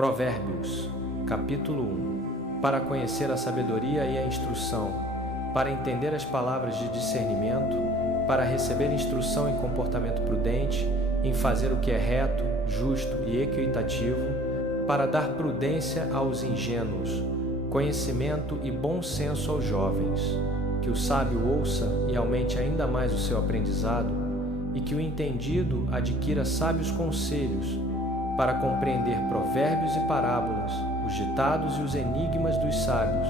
Provérbios, capítulo 1. Para conhecer a sabedoria e a instrução, para entender as palavras de discernimento, para receber instrução em comportamento prudente, em fazer o que é reto, justo e equitativo, para dar prudência aos ingênuos, conhecimento e bom senso aos jovens, que o sábio ouça e aumente ainda mais o seu aprendizado, e que o entendido adquira sábios conselhos, para compreender provérbios e parábolas, os ditados e os enigmas dos sábios.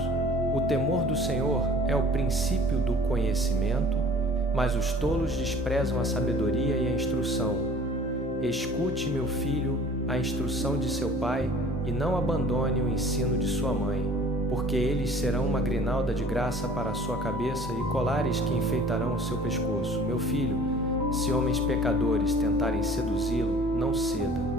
O temor do Senhor é o princípio do conhecimento, mas os tolos desprezam a sabedoria e a instrução. Escute, meu filho, a instrução de seu pai e não abandone o ensino de sua mãe, porque eles serão uma grinalda de graça para a sua cabeça e colares que enfeitarão o seu pescoço. Meu filho, se homens pecadores tentarem seduzi-lo, não ceda.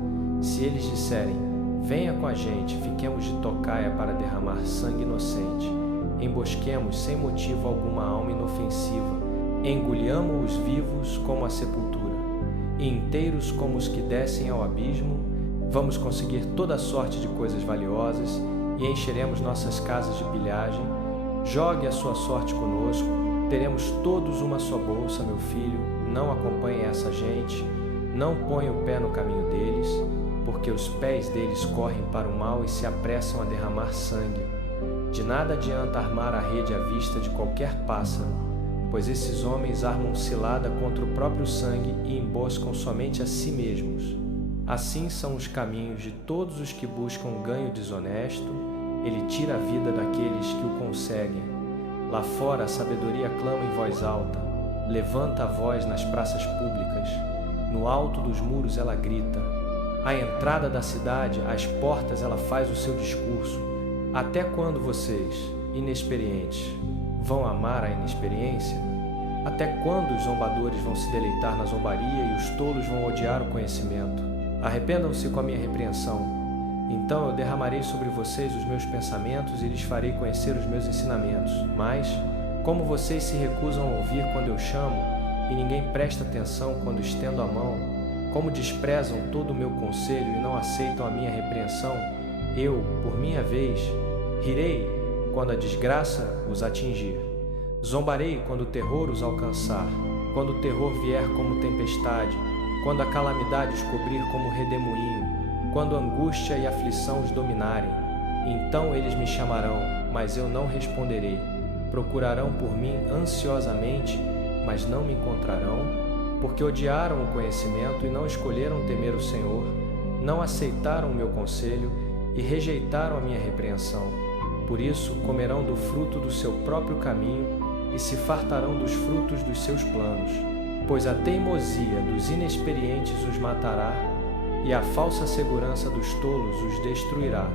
Se eles disserem, venha com a gente, fiquemos de tocaia para derramar sangue inocente, embosquemos sem motivo alguma alma inofensiva, engulhamo-os vivos como a sepultura, e inteiros como os que descem ao abismo, vamos conseguir toda sorte de coisas valiosas e encheremos nossas casas de pilhagem. Jogue a sua sorte conosco, teremos todos uma só bolsa, meu filho, não acompanhe essa gente, não ponha o pé no caminho deles, porque os pés deles correm para o mal e se apressam a derramar sangue. De nada adianta armar a rede à vista de qualquer pássaro, pois esses homens armam cilada contra o próprio sangue e emboscam somente a si mesmos. Assim são os caminhos de todos os que buscam ganho desonesto, ele tira a vida daqueles que o conseguem. Lá fora a sabedoria clama em voz alta, levanta a voz nas praças públicas, no alto dos muros ela grita. À entrada da cidade, às portas, ela faz o seu discurso. Até quando vocês, inexperientes, vão amar a inexperiência? Até quando os zombadores vão se deleitar na zombaria e os tolos vão odiar o conhecimento? Arrependam-se com a minha repreensão. Então eu derramarei sobre vocês os meus pensamentos e lhes farei conhecer os meus ensinamentos. Mas, como vocês se recusam a ouvir quando eu chamo, e ninguém presta atenção quando estendo a mão, como desprezam todo o meu conselho e não aceitam a minha repreensão, eu, por minha vez, rirei quando a desgraça os atingir. Zombarei quando o terror os alcançar, quando o terror vier como tempestade, quando a calamidade os cobrir como redemoinho, quando a angústia e a aflição os dominarem. Então eles me chamarão, mas eu não responderei. Procurarão por mim ansiosamente, mas não me encontrarão, porque odiaram o conhecimento e não escolheram temer o Senhor, não aceitaram o meu conselho e rejeitaram a minha repreensão. Por isso comerão do fruto do seu próprio caminho e se fartarão dos frutos dos seus planos. Pois a teimosia dos inexperientes os matará e a falsa segurança dos tolos os destruirá.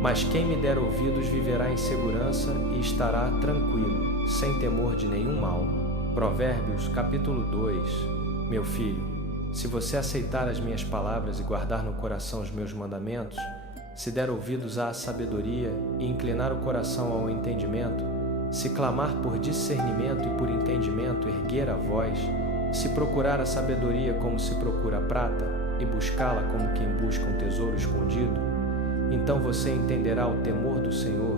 Mas quem me der ouvidos viverá em segurança e estará tranquilo, sem temor de nenhum mal. Provérbios, capítulo 2. Meu filho, se você aceitar as minhas palavras e guardar no coração os meus mandamentos, se der ouvidos à sabedoria e inclinar o coração ao entendimento, se clamar por discernimento e por entendimento erguer a voz, se procurar a sabedoria como se procura a prata e buscá-la como quem busca um tesouro escondido, então você entenderá o temor do Senhor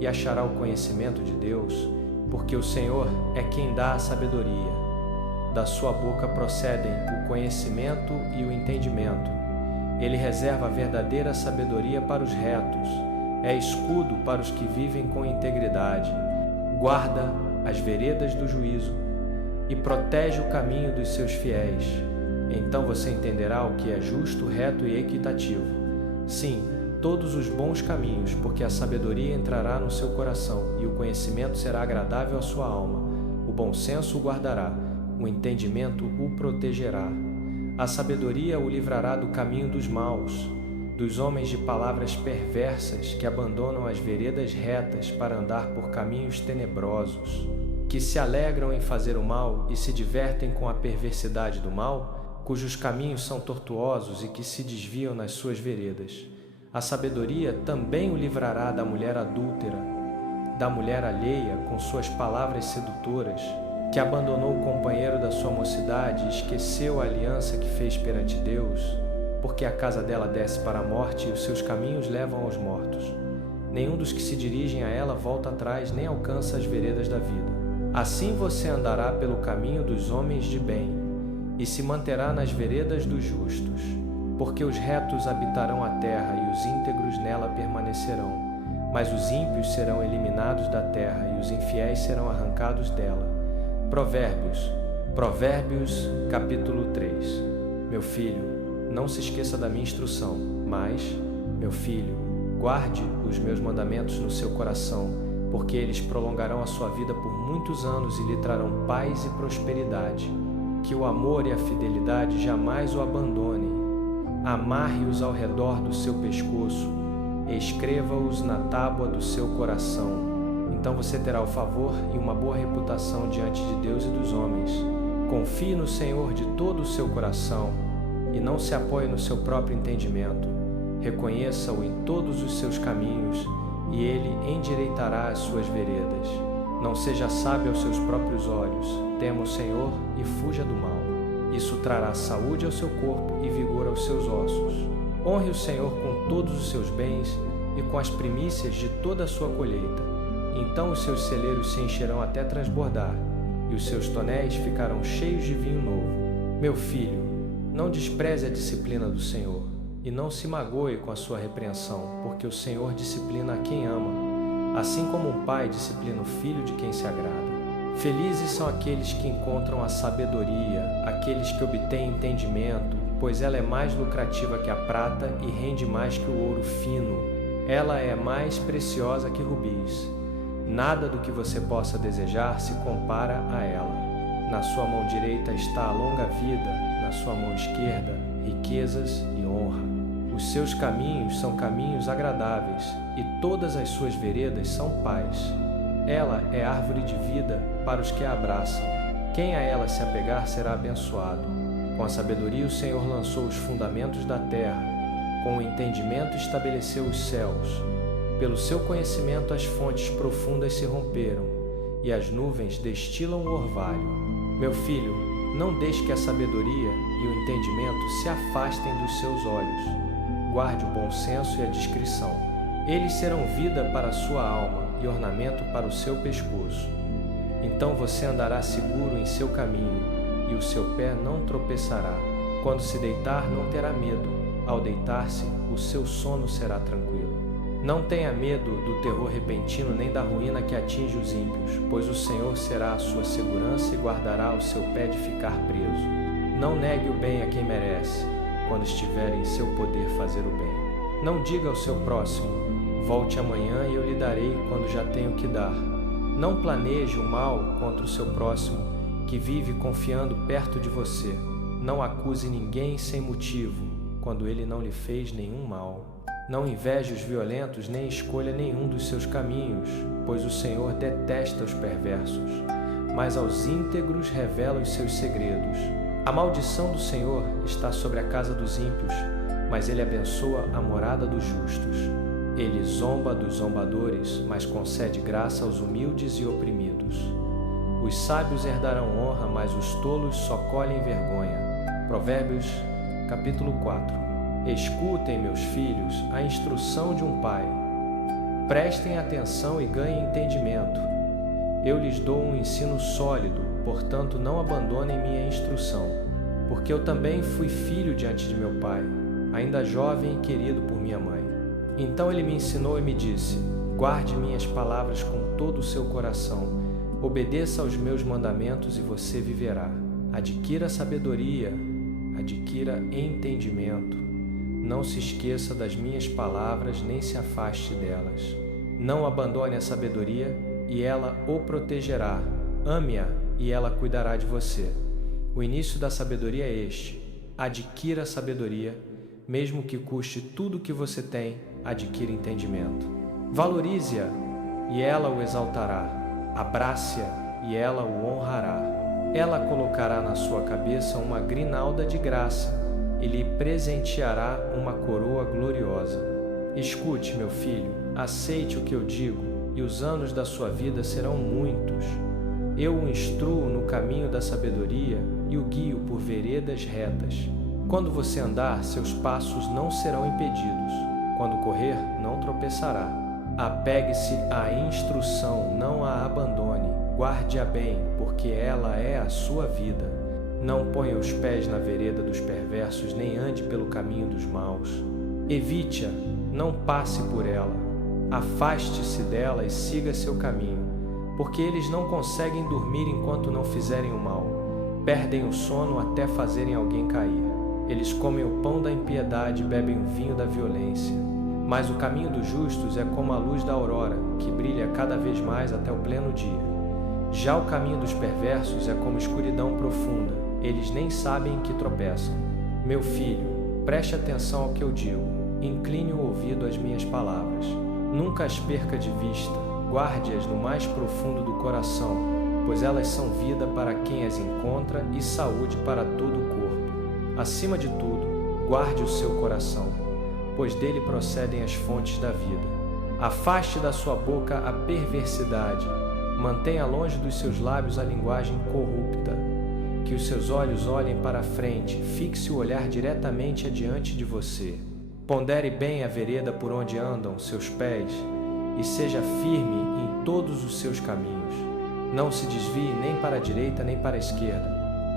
e achará o conhecimento de Deus, porque o Senhor é quem dá a sabedoria. Da sua boca procedem o conhecimento e o entendimento. Ele reserva a verdadeira sabedoria para os retos, é escudo para os que vivem com integridade, guarda as veredas do juízo e protege o caminho dos seus fiéis. Então você entenderá o que é justo, reto e equitativo. Sim, todos os bons caminhos, porque a sabedoria entrará no seu coração e o conhecimento será agradável à sua alma. O bom senso o guardará, o entendimento o protegerá. A sabedoria o livrará do caminho dos maus, dos homens de palavras perversas que abandonam as veredas retas para andar por caminhos tenebrosos, que se alegram em fazer o mal e se divertem com a perversidade do mal, cujos caminhos são tortuosos e que se desviam nas suas veredas. A sabedoria também o livrará da mulher adúltera, da mulher alheia com suas palavras sedutoras, que abandonou o companheiro da sua mocidade e esqueceu a aliança que fez perante Deus. porque a casa dela desce para a morte e os seus caminhos levam aos mortos. Nenhum dos que se dirigem a ela volta atrás, nem alcança as veredas da vida. Assim você andará pelo caminho dos homens de bem, e se manterá nas veredas dos justos. Porque os retos habitarão a terra, e os íntegros nela permanecerão. Mas os ímpios serão eliminados da terra, e os infiéis serão arrancados dela. Provérbios, capítulo 3. Meu filho, não se esqueça da minha instrução, mas, meu filho, guarde os meus mandamentos no seu coração, porque eles prolongarão a sua vida por muitos anos e lhe trarão paz e prosperidade. Que o amor e a fidelidade jamais o abandonem. Amarre-os ao redor do seu pescoço e escreva-os na tábua do seu coração. Então você terá o favor e uma boa reputação diante de Deus e dos homens. Confie no Senhor de todo o seu coração e não se apoie no seu próprio entendimento. Reconheça-o em todos os seus caminhos e ele endireitará as suas veredas. Não seja sábio aos seus próprios olhos. Tema o Senhor e fuja do mal. Isso trará saúde ao seu corpo e vigor aos seus ossos. Honre o Senhor com todos os seus bens e com as primícias de toda a sua colheita. Então os seus celeiros se encherão até transbordar, e os seus tonéis ficarão cheios de vinho novo. Meu filho, não despreze a disciplina do Senhor, e não se magoe com a sua repreensão, porque o Senhor disciplina a quem ama, assim como um pai disciplina o filho de quem se agrada. Felizes são aqueles que encontram a sabedoria, aqueles que obtêm entendimento, pois ela é mais lucrativa que a prata e rende mais que o ouro fino. Ela é mais preciosa que rubis. Nada do que você possa desejar se compara a ela. Na sua mão direita está a longa vida, na sua mão esquerda, riquezas e honra. Os seus caminhos são caminhos agradáveis, e todas as suas veredas são paz. Ela é árvore de vida para os que a abraçam. Quem a ela se apegar será abençoado. Com a sabedoria o Senhor lançou os fundamentos da terra, com o entendimento estabeleceu os céus. Pelo seu conhecimento as fontes profundas se romperam, e as nuvens destilam o orvalho. Meu filho, não deixe que a sabedoria e o entendimento se afastem dos seus olhos. Guarde o bom senso e a discrição. Eles serão vida para a sua alma e ornamento para o seu pescoço. Então você andará seguro em seu caminho, e o seu pé não tropeçará. Quando se deitar, não terá medo. Ao deitar-se, o seu sono será tranquilo. Não tenha medo do terror repentino nem da ruína que atinge os ímpios, pois o Senhor será a sua segurança e guardará o seu pé de ficar preso. Não negue o bem a quem merece, quando estiver em seu poder fazer o bem. Não diga ao seu próximo, volte amanhã e eu lhe darei quando já tenho que dar. Não planeje o mal contra o seu próximo, que vive confiando perto de você. Não acuse ninguém sem motivo, quando ele não lhe fez nenhum mal. Não inveje os violentos, nem escolha nenhum dos seus caminhos, pois o Senhor detesta os perversos, mas aos íntegros revela os seus segredos. A maldição do Senhor está sobre a casa dos ímpios, mas ele abençoa a morada dos justos. Ele zomba dos zombadores, mas concede graça aos humildes e oprimidos. Os sábios herdarão honra, mas os tolos só colhem vergonha. Provérbios, capítulo 4. Escutem, meus filhos, a instrução de um pai. Prestem atenção e ganhem entendimento. Eu lhes dou um ensino sólido, portanto não abandonem minha instrução. Porque eu também fui filho diante de meu pai, ainda jovem e querido por minha mãe. Então ele me ensinou e me disse, guarde minhas palavras com todo o seu coração. Obedeça aos meus mandamentos e você viverá. Adquira sabedoria, adquira entendimento. Não se esqueça das minhas palavras, nem se afaste delas. Não abandone a sabedoria, e ela o protegerá. Ame-a, e ela cuidará de você. O início da sabedoria é este. Adquira a sabedoria, mesmo que custe tudo o que você tem, adquira entendimento. Valorize-a, e ela o exaltará. Abrace-a, e ela o honrará. Ela colocará na sua cabeça uma grinalda de graça, e lhe presenteará uma coroa gloriosa. Escute, meu filho, aceite o que eu digo, e os anos da sua vida serão muitos. Eu o instruo no caminho da sabedoria e o guio por veredas retas. Quando você andar, seus passos não serão impedidos. Quando correr, não tropeçará. Apegue-se à instrução, não a abandone. Guarde-a bem, porque ela é a sua vida. Não ponha os pés na vereda dos perversos, nem ande pelo caminho dos maus. Evite-a, não passe por ela. Afaste-se dela e siga seu caminho, porque eles não conseguem dormir enquanto não fizerem o mal. Perdem o sono até fazerem alguém cair. Eles comem o pão da impiedade e bebem o vinho da violência. Mas o caminho dos justos é como a luz da aurora, que brilha cada vez mais até o pleno dia. Já o caminho dos perversos é como escuridão profunda. Eles nem sabem em que tropeçam. Meu filho, preste atenção ao que eu digo. Incline o ouvido às minhas palavras. Nunca as perca de vista. Guarde-as no mais profundo do coração, pois elas são vida para quem as encontra e saúde para todo o corpo. Acima de tudo, guarde o seu coração, pois dele procedem as fontes da vida. Afaste da sua boca a perversidade. Mantenha longe dos seus lábios a linguagem corrupta. Que os seus olhos olhem para a frente, fixe o olhar diretamente adiante de você. Pondere bem a vereda por onde andam seus pés e seja firme em todos os seus caminhos. Não se desvie nem para a direita nem para a esquerda.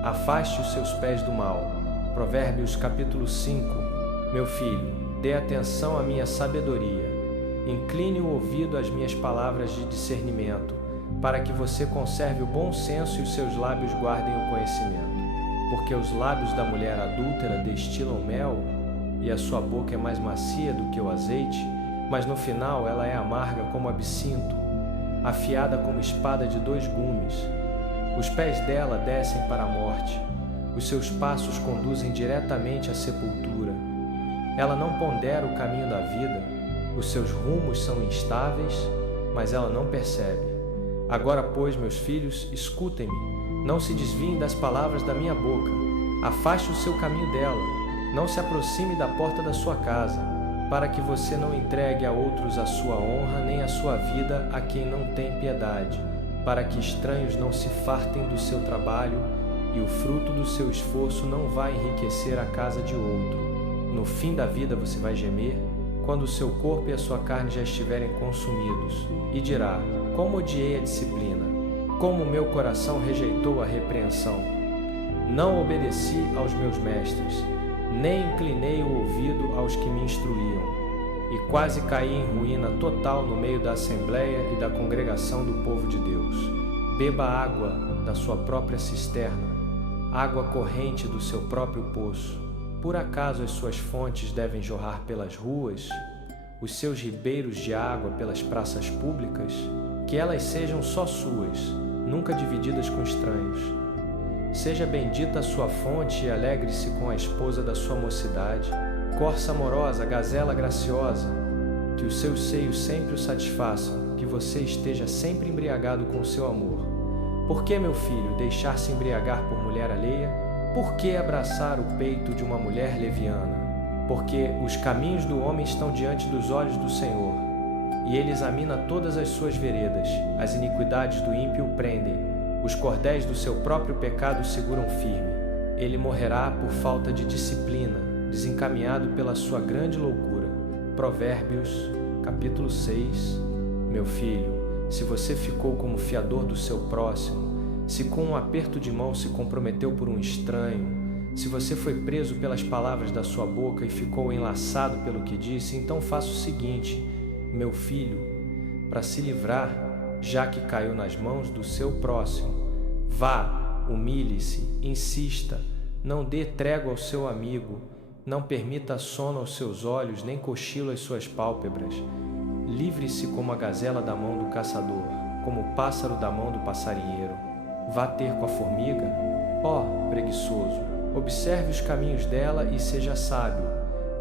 Afaste os seus pés do mal. Provérbios capítulo 5. Meu filho, dê atenção à minha sabedoria. Incline o ouvido às minhas palavras de discernimento, para que você conserve o bom senso e os seus lábios guardem o conhecimento. Porque os lábios da mulher adúltera destilam mel, e a sua boca é mais macia do que o azeite, mas no final ela é amarga como absinto, afiada como espada de 2 gumes. Os pés dela descem para a morte, os seus passos conduzem diretamente à sepultura. Ela não pondera o caminho da vida, os seus rumos são instáveis, mas ela não percebe. Agora, pois, meus filhos, escutem-me, não se desviem das palavras da minha boca, afaste o seu caminho dela, não se aproxime da porta da sua casa, para que você não entregue a outros a sua honra, nem a sua vida a quem não tem piedade, para que estranhos não se fartem do seu trabalho e o fruto do seu esforço não vá enriquecer a casa de outro. No fim da vida você vai gemer, quando o seu corpo e a sua carne já estiverem consumidos, e dirá: como odiei a disciplina, como meu coração rejeitou a repreensão. Não obedeci aos meus mestres, nem inclinei o ouvido aos que me instruíam, e quase caí em ruína total no meio da assembleia e da congregação do povo de Deus. Beba água da sua própria cisterna, água corrente do seu próprio poço. Por acaso as suas fontes devem jorrar pelas ruas, os seus ribeiros de água pelas praças públicas? Que elas sejam só suas, nunca divididas com estranhos. Seja bendita a sua fonte e alegre-se com a esposa da sua mocidade. Corça amorosa, gazela graciosa, que os seus seios sempre o satisfaçam, que você esteja sempre embriagado com o seu amor. Por que, meu filho, deixar-se embriagar por mulher alheia? Por que abraçar o peito de uma mulher leviana? Porque os caminhos do homem estão diante dos olhos do Senhor, e ele examina todas as suas veredas. As iniquidades do ímpio o prendem, os cordéis do seu próprio pecado o seguram firme. Ele morrerá por falta de disciplina, desencaminhado pela sua grande loucura. Provérbios, capítulo 6. Meu filho, se você ficou como fiador do seu próximo, se com um aperto de mão se comprometeu por um estranho, se você foi preso pelas palavras da sua boca e ficou enlaçado pelo que disse, então faça o seguinte, meu filho, para se livrar, já que caiu nas mãos do seu próximo. Vá, humilhe-se, insista, não dê trégua ao seu amigo, não permita sono aos seus olhos, nem cochilo às suas pálpebras. Livre-se como a gazela da mão do caçador, como o pássaro da mão do passarinheiro. Vá ter com a formiga? Ó, preguiçoso, observe os caminhos dela e seja sábio.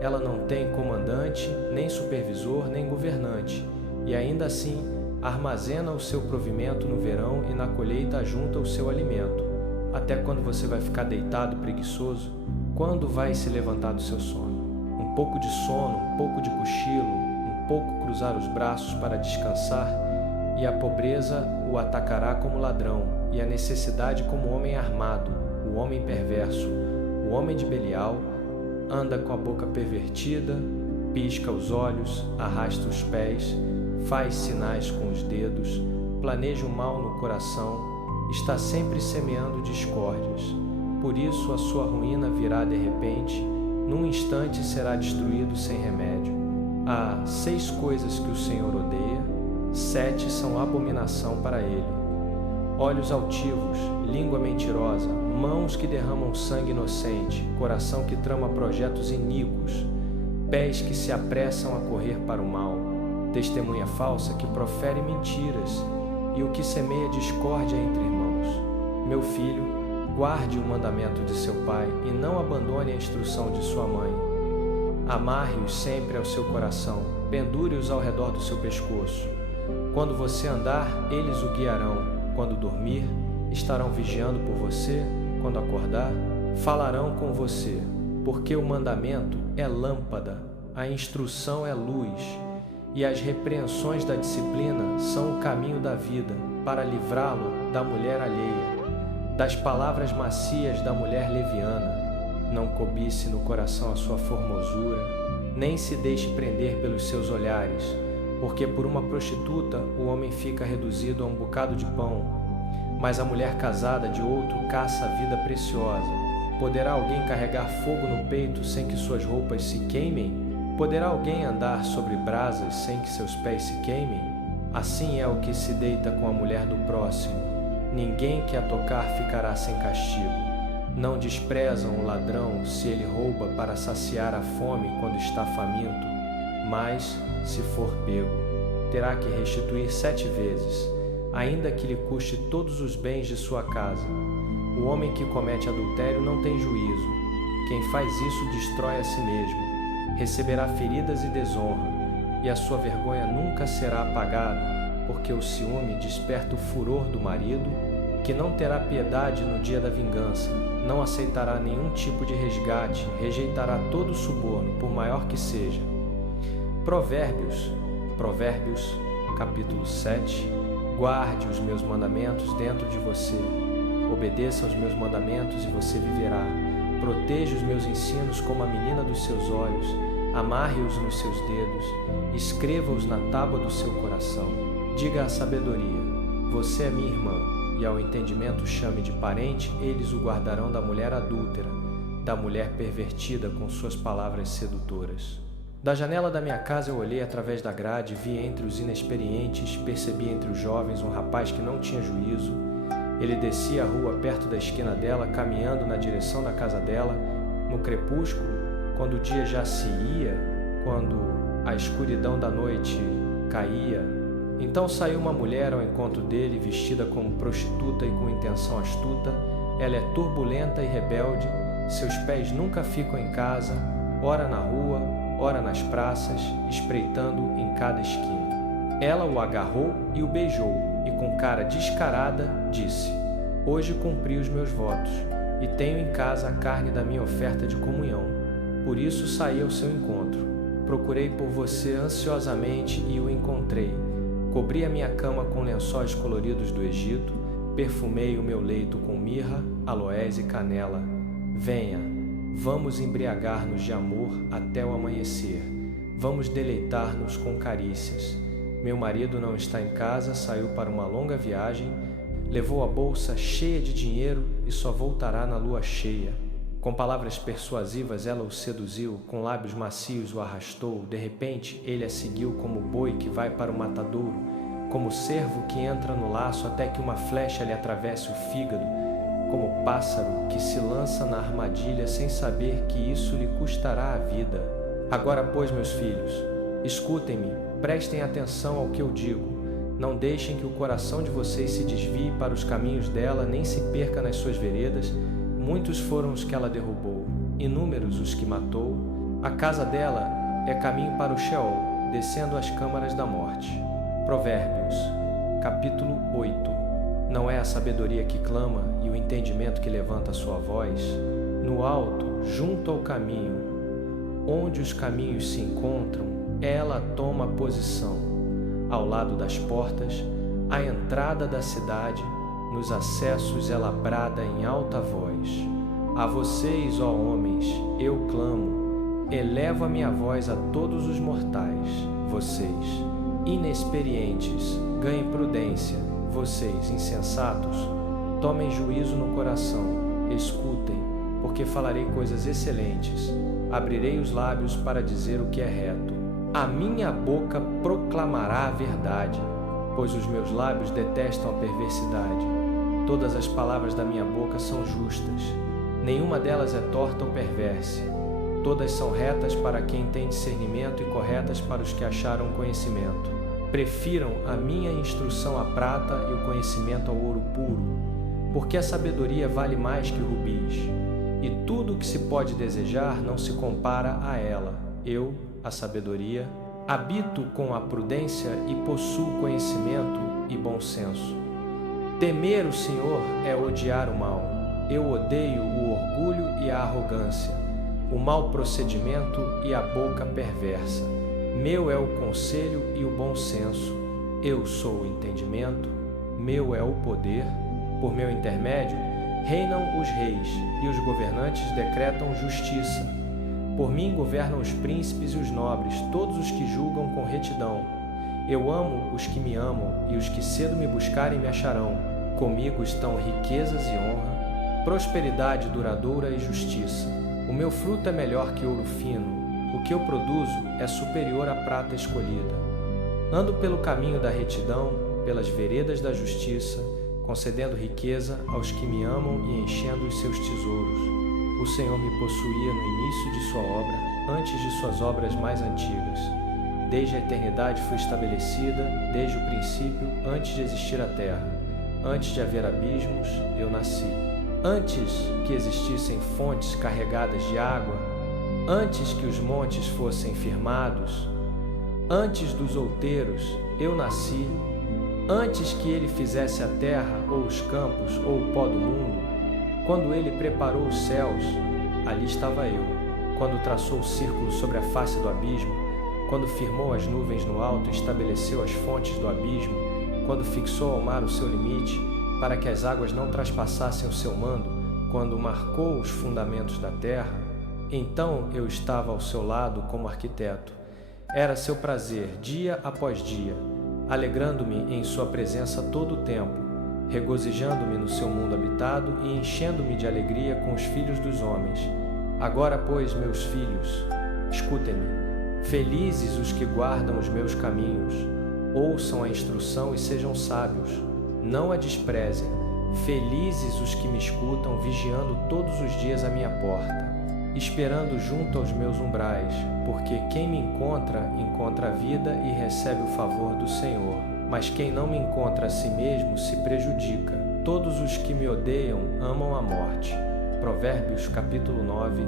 Ela não tem comandante, nem supervisor, nem governante, e ainda assim armazena o seu provimento no verão e na colheita ajunta o seu alimento. Até quando você vai ficar deitado preguiçoso? Quando vai se levantar do seu sono? Um pouco de sono, um pouco de cochilo, um pouco cruzar os braços para descansar, e a pobreza o atacará como ladrão, e a necessidade como homem armado, o homem perverso, o homem de Belial, anda com a boca pervertida, pisca os olhos, arrasta os pés, faz sinais com os dedos, planeja o mal no coração, está sempre semeando discórdias. Por isso a sua ruína virá de repente, num instante será destruído sem remédio. Há 6 coisas que o Senhor odeia, 7 são abominação para ele: olhos altivos, língua mentirosa, mãos que derramam sangue inocente, coração que trama projetos iníquos, pés que se apressam a correr para o mal, testemunha falsa que profere mentiras e o que semeia discórdia entre irmãos. Meu filho, guarde o mandamento de seu pai e não abandone a instrução de sua mãe. Amarre-os sempre ao seu coração, pendure-os ao redor do seu pescoço. Quando você andar, eles o guiarão. Quando dormir, estarão vigiando por você. Quando acordar, falarão com você. Porque o mandamento é lâmpada, a instrução é luz, e as repreensões da disciplina são o caminho da vida, para livrá-lo da mulher alheia, das palavras macias da mulher leviana. Não cobice no coração a sua formosura, nem se deixe prender pelos seus olhares, porque por uma prostituta o homem fica reduzido a um bocado de pão, mas a mulher casada de outro caça a vida preciosa. Poderá alguém carregar fogo no peito sem que suas roupas se queimem? Poderá alguém andar sobre brasas sem que seus pés se queimem? Assim é o que se deita com a mulher do próximo. Ninguém que a tocar ficará sem castigo. Não desprezam o ladrão se ele rouba para saciar a fome quando está faminto, mas, se for pego, terá que restituir 7 vezes, ainda que lhe custe todos os bens de sua casa. O homem que comete adultério não tem juízo. Quem faz isso destrói a si mesmo. Receberá feridas e desonra, e a sua vergonha nunca será apagada, porque o ciúme desperta o furor do marido, que não terá piedade no dia da vingança, não aceitará nenhum tipo de resgate, rejeitará todo suborno, por maior que seja. Provérbios, capítulo 7. Guarde os meus mandamentos dentro de você. Obedeça aos meus mandamentos e você viverá. Proteja os meus ensinos como a menina dos seus olhos. Amarre-os nos seus dedos. Escreva-os na tábua do seu coração. Diga à sabedoria: você é minha irmã. E ao entendimento chame de parente. Eles o guardarão da mulher adúltera, da mulher pervertida com suas palavras sedutoras. Da janela da minha casa eu olhei através da grade, vi entre os inexperientes, percebi entre os jovens um rapaz que não tinha juízo. Ele descia a rua perto da esquina dela, caminhando na direção da casa dela, no crepúsculo, quando o dia já se ia, quando a escuridão da noite caía. Então saiu uma mulher ao encontro dele, vestida como prostituta e com intenção astuta. Ela é turbulenta e rebelde, seus pés nunca ficam em casa, ora na rua, ora nas praças, espreitando em cada esquina. Ela o agarrou e o beijou, e com cara descarada disse: hoje cumpri os meus votos, e tenho em casa a carne da minha oferta de comunhão. Por isso saí ao seu encontro. Procurei por você ansiosamente e o encontrei. Cobri a minha cama com lençóis coloridos do Egito, perfumei o meu leito com mirra, aloés e canela. Venha, vamos embriagar-nos de amor até o amanhecer. Vamos deleitar-nos com carícias. Meu marido não está em casa, saiu para uma longa viagem, levou a bolsa cheia de dinheiro e só voltará na lua cheia. Com palavras persuasivas ela o seduziu, com lábios macios o arrastou. De repente ele a seguiu como boi que vai para o matadouro, como cervo que entra no laço até que uma flecha lhe atravesse o fígado, como pássaro que se lança na armadilha sem saber que isso lhe custará a vida. Agora, pois, meus filhos, escutem-me, prestem atenção ao que eu digo. Não deixem que o coração de vocês se desvie para os caminhos dela, nem se perca nas suas veredas. Muitos foram os que ela derrubou, inúmeros os que matou. A casa dela é caminho para o Sheol, descendo às câmaras da morte. Provérbios, capítulo 8. Não é a sabedoria que clama e o entendimento que levanta a sua voz? No alto, junto ao caminho, onde os caminhos se encontram, ela toma posição. Ao lado das portas, à entrada da cidade, nos acessos ela brada em alta voz: a vocês, ó homens, eu clamo, elevo a minha voz a todos os mortais. Vocês, inexperientes, ganhem prudência. Vocês, insensatos, tomem juízo no coração. Escutem, porque falarei coisas excelentes. Abrirei os lábios para dizer o que é reto. A minha boca proclamará a verdade, pois os meus lábios detestam a perversidade. Todas as palavras da minha boca são justas. Nenhuma delas é torta ou perversa. Todas são retas para quem tem discernimento e corretas para os que acharam conhecimento. Prefiram a minha instrução à prata e o conhecimento ao ouro puro, porque a sabedoria vale mais que rubis, e tudo o que se pode desejar não se compara a ela. Eu, a sabedoria, habito com a prudência e possuo conhecimento e bom senso. Temer o Senhor é odiar o mal. Eu odeio o orgulho e a arrogância, o mau procedimento e a boca perversa. Meu é o conselho e o bom senso. Eu sou o entendimento. Meu é o poder. Por meu intermédio, reinam os reis, e os governantes decretam justiça. Por mim governam os príncipes e os nobres, todos os que julgam com retidão. Eu amo os que me amam, e os que cedo me buscarem me acharão. Comigo estão riquezas e honra, prosperidade duradoura e justiça. O meu fruto é melhor que ouro fino. O que eu produzo é superior à prata escolhida. Ando pelo caminho da retidão, pelas veredas da justiça, concedendo riqueza aos que me amam e enchendo os seus tesouros. O Senhor me possuía no início de sua obra, antes de suas obras mais antigas. Desde a eternidade fui estabelecida, desde o princípio, antes de existir a terra. Antes de haver abismos, eu nasci. Antes que existissem fontes carregadas de água, antes que os montes fossem firmados, antes dos outeiros, eu nasci. Antes que ele fizesse a terra, ou os campos, ou o pó do mundo, quando ele preparou os céus, ali estava eu. Quando traçou o círculo sobre a face do abismo, quando firmou as nuvens no alto e estabeleceu as fontes do abismo, quando fixou ao mar o seu limite, para que as águas não traspassassem o seu mando, quando marcou os fundamentos da terra, então eu estava ao seu lado como arquiteto. Era seu prazer, dia após dia, alegrando-me em sua presença todo o tempo, regozijando-me no seu mundo habitado e enchendo-me de alegria com os filhos dos homens. Agora, pois, meus filhos, escutem-me. Felizes os que guardam os meus caminhos. Ouçam a instrução e sejam sábios. Não a desprezem. Felizes os que me escutam, vigiando todos os dias a minha porta, esperando junto aos meus umbrais, porque quem me encontra, encontra a vida e recebe o favor do Senhor. Mas quem não me encontra a si mesmo se prejudica. Todos os que me odeiam amam a morte. Provérbios capítulo 9.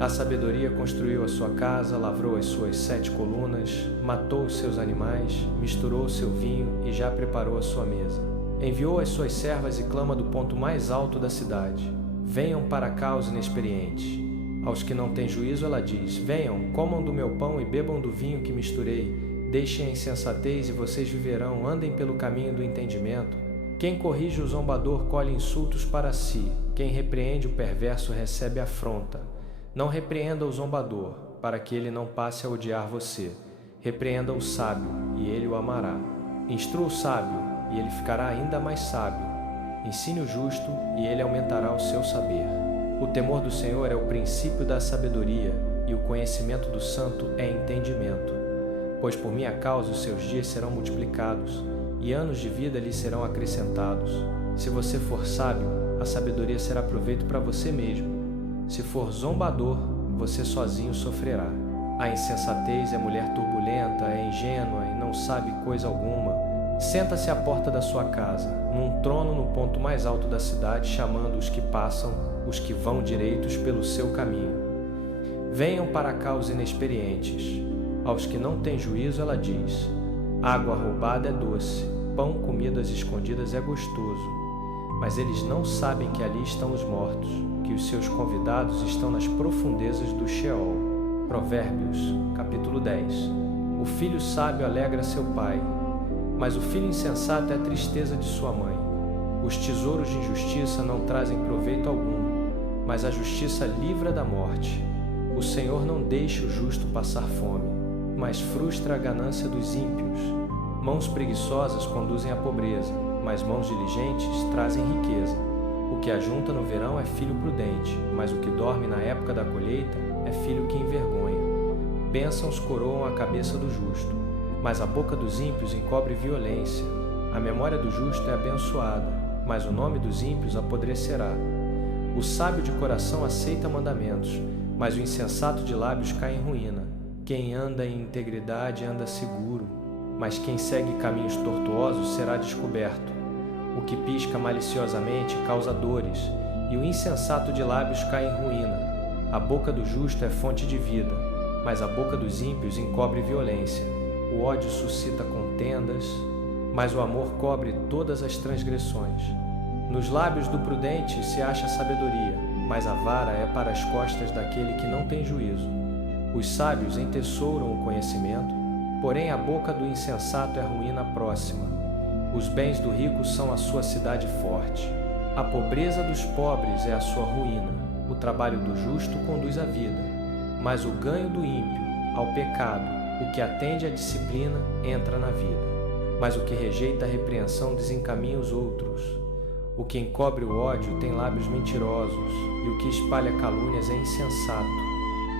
A sabedoria construiu a sua casa, lavrou as suas 7 colunas, matou os seus animais, misturou o seu vinho e já preparou a sua mesa. Enviou as suas servas e clama do ponto mais alto da cidade. Venham para cá os inexperientes. Aos que não têm juízo ela diz: venham, comam do meu pão e bebam do vinho que misturei. Deixem a insensatez e vocês viverão, andem pelo caminho do entendimento. Quem corrige o zombador colhe insultos para si. Quem repreende o perverso recebe afronta. Não repreenda o zombador, para que ele não passe a odiar você. Repreenda o sábio, e ele o amará. Instrua o sábio, e ele ficará ainda mais sábio. Ensine o justo, e ele aumentará o seu saber. O temor do Senhor é o princípio da sabedoria, e o conhecimento do santo é entendimento. Pois por minha causa os seus dias serão multiplicados, e anos de vida lhe serão acrescentados. Se você for sábio, a sabedoria será proveito para você mesmo. Se for zombador, você sozinho sofrerá. A insensatez é mulher turbulenta, é ingênua e não sabe coisa alguma. Senta-se à porta da sua casa, num trono no ponto mais alto da cidade, chamando os que passam, os que vão direitos pelo seu caminho. Venham para cá os inexperientes. Aos que não têm juízo ela diz: água roubada é doce, pão comido às escondidas é gostoso. Mas eles não sabem que ali estão os mortos, que os seus convidados estão nas profundezas do Sheol. Provérbios, capítulo 10. O filho sábio alegra seu pai, mas o filho insensato é a tristeza de sua mãe. Os tesouros de injustiça não trazem proveito algum, mas a justiça livra da morte. O Senhor não deixa o justo passar fome, mas frustra a ganância dos ímpios. Mãos preguiçosas conduzem à pobreza, mas mãos diligentes trazem riqueza. O que ajunta no verão é filho prudente, mas o que dorme na época da colheita é filho que envergonha. Bênçãos coroam a cabeça do justo, mas a boca dos ímpios encobre violência. A memória do justo é abençoada, mas o nome dos ímpios apodrecerá. O sábio de coração aceita mandamentos, mas o insensato de lábios cai em ruína. Quem anda em integridade anda seguro, mas quem segue caminhos tortuosos será descoberto. O que pisca maliciosamente causa dores, e o insensato de lábios cai em ruína. A boca do justo é fonte de vida, mas a boca dos ímpios encobre violência. O ódio suscita contendas, mas o amor cobre todas as transgressões. Nos lábios do prudente se acha sabedoria, mas a vara é para as costas daquele que não tem juízo. Os sábios entesouram o conhecimento, porém a boca do insensato é ruína próxima. Os bens do rico são a sua cidade forte. A pobreza dos pobres é a sua ruína. O trabalho do justo conduz à vida, mas o ganho do ímpio ao pecado. O que atende à disciplina entra na vida, mas o que rejeita a repreensão desencaminha os outros. O que encobre o ódio tem lábios mentirosos, e o que espalha calúnias é insensato.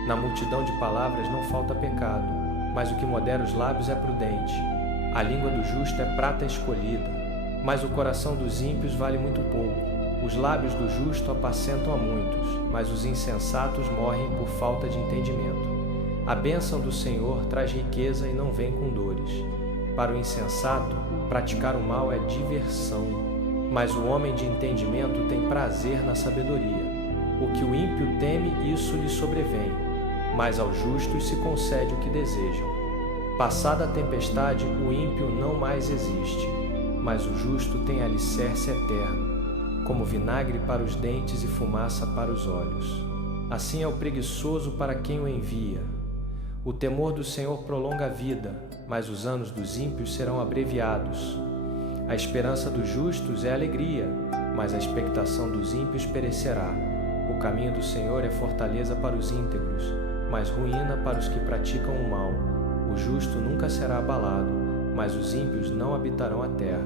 Na multidão de palavras não falta pecado, mas o que modera os lábios é prudente. A língua do justo é prata escolhida, mas o coração dos ímpios vale muito pouco. Os lábios do justo apacentam a muitos, mas os insensatos morrem por falta de entendimento. A bênção do Senhor traz riqueza e não vem com dores. Para o insensato, praticar o mal é diversão, mas o homem de entendimento tem prazer na sabedoria. O que o ímpio teme, isso lhe sobrevém, mas aos justos se concede o que desejam. Passada a tempestade, o ímpio não mais existe, mas o justo tem alicerce eterno, como vinagre para os dentes e fumaça para os olhos. Assim é o preguiçoso para quem o envia. O temor do Senhor prolonga a vida, mas os anos dos ímpios serão abreviados. A esperança dos justos é alegria, mas a expectação dos ímpios perecerá. O caminho do Senhor é fortaleza para os íntegros, mas ruína para os que praticam o mal. O justo nunca será abalado, mas os ímpios não habitarão a terra.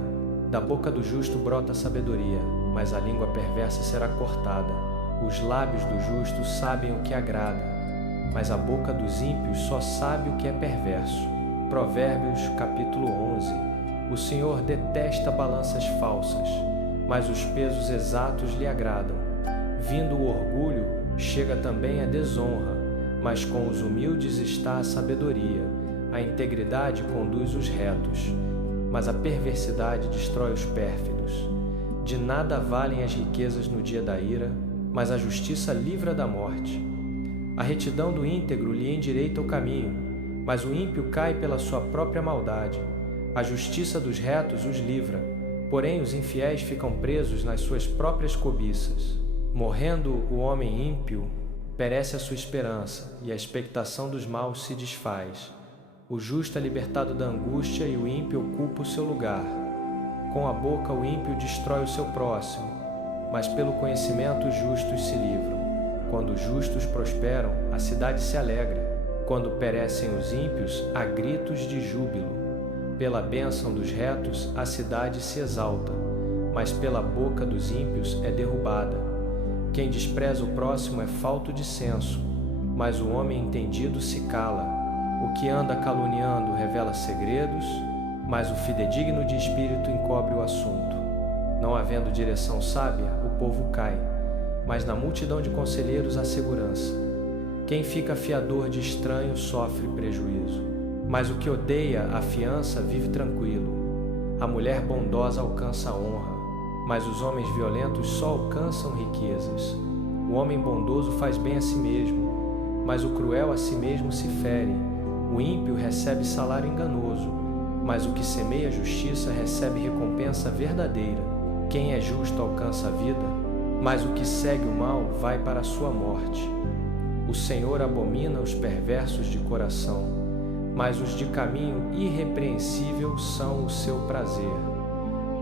Da boca do justo brota a sabedoria, mas a língua perversa será cortada. Os lábios do justo sabem o que agrada, mas a boca dos ímpios só sabe o que é perverso. Provérbios capítulo 11. O Senhor detesta balanças falsas, mas os pesos exatos lhe agradam. Vindo o orgulho, chega também a desonra, mas com os humildes está a sabedoria. A integridade conduz os retos, mas a perversidade destrói os pérfidos. De nada valem as riquezas no dia da ira, mas a justiça livra da morte. A retidão do íntegro lhe endireita o caminho, mas o ímpio cai pela sua própria maldade. A justiça dos retos os livra, porém os infiéis ficam presos nas suas próprias cobiças. Morrendo o homem ímpio, perece a sua esperança, e a expectação dos maus se desfaz. O justo é libertado da angústia e o ímpio ocupa o seu lugar. Com a boca o ímpio destrói o seu próximo, mas pelo conhecimento os justos se livram. Quando os justos prosperam, a cidade se alegra. Quando perecem os ímpios, há gritos de júbilo. Pela bênção dos retos, a cidade se exalta, mas pela boca dos ímpios é derrubada. Quem despreza o próximo é falto de senso, mas o homem entendido se cala. O que anda caluniando revela segredos, mas o fidedigno de espírito encobre o assunto. Não havendo direção sábia, o povo cai, mas na multidão de conselheiros há segurança. Quem fica fiador de estranho sofre prejuízo, mas o que odeia a fiança vive tranquilo. A mulher bondosa alcança a honra, mas os homens violentos só alcançam riquezas. O homem bondoso faz bem a si mesmo, mas o cruel a si mesmo se fere. O ímpio recebe salário enganoso, mas o que semeia justiça recebe recompensa verdadeira. Quem é justo alcança a vida, mas o que segue o mal vai para a sua morte. O Senhor abomina os perversos de coração, mas os de caminho irrepreensível são o seu prazer.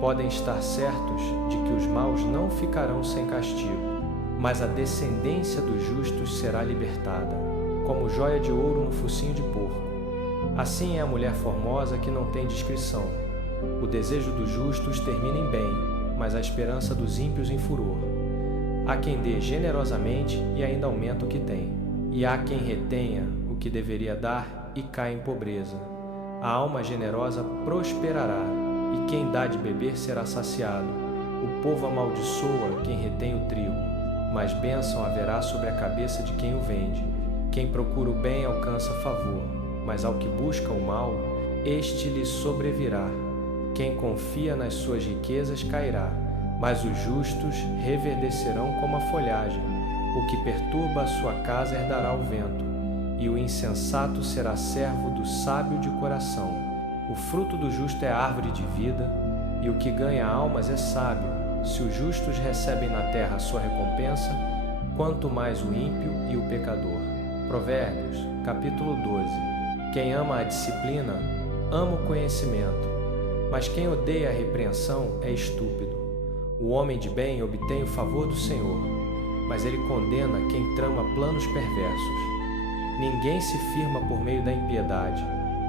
Podem estar certos de que os maus não ficarão sem castigo, mas a descendência dos justos será libertada. como joia de ouro no focinho de porco. Assim é a mulher formosa que não tem discrição. O desejo dos justos termina em bem, mas a esperança dos ímpios em furor. Há quem dê generosamente e ainda aumenta o que tem. E há quem retenha o que deveria dar e cai em pobreza. A alma generosa prosperará, e quem dá de beber será saciado. O povo amaldiçoa quem retém o trigo, mas bênção haverá sobre a cabeça de quem o vende. Quem procura o bem alcança favor, mas ao que busca o mal, este lhe sobrevirá. Quem confia nas suas riquezas cairá, mas os justos reverdecerão como a folhagem. O que perturba a sua casa herdará o vento, e o insensato será servo do sábio de coração. O fruto do justo é árvore de vida, e o que ganha almas é sábio. Se os justos recebem na terra a sua recompensa, quanto mais o ímpio e o pecador. Provérbios, capítulo 12. Quem ama a disciplina, ama o conhecimento, mas quem odeia a repreensão é estúpido. O homem de bem obtém o favor do Senhor, mas ele condena quem trama planos perversos. Ninguém se firma por meio da impiedade,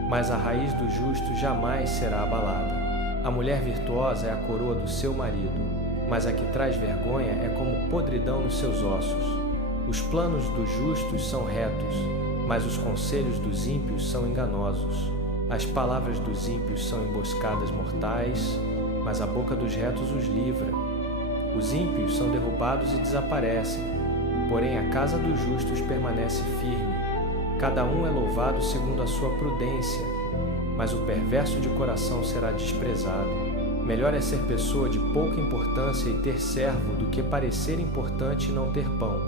mas a raiz do justo jamais será abalada. A mulher virtuosa é a coroa do seu marido, mas a que traz vergonha é como podridão nos seus ossos. Os planos dos justos são retos, mas os conselhos dos ímpios são enganosos. As palavras dos ímpios são emboscadas mortais, mas a boca dos retos os livra. Os ímpios são derrubados e desaparecem, porém a casa dos justos permanece firme. Cada um é louvado segundo a sua prudência, mas o perverso de coração será desprezado. Melhor é ser pessoa de pouca importância e ter servo do que parecer importante e não ter pão.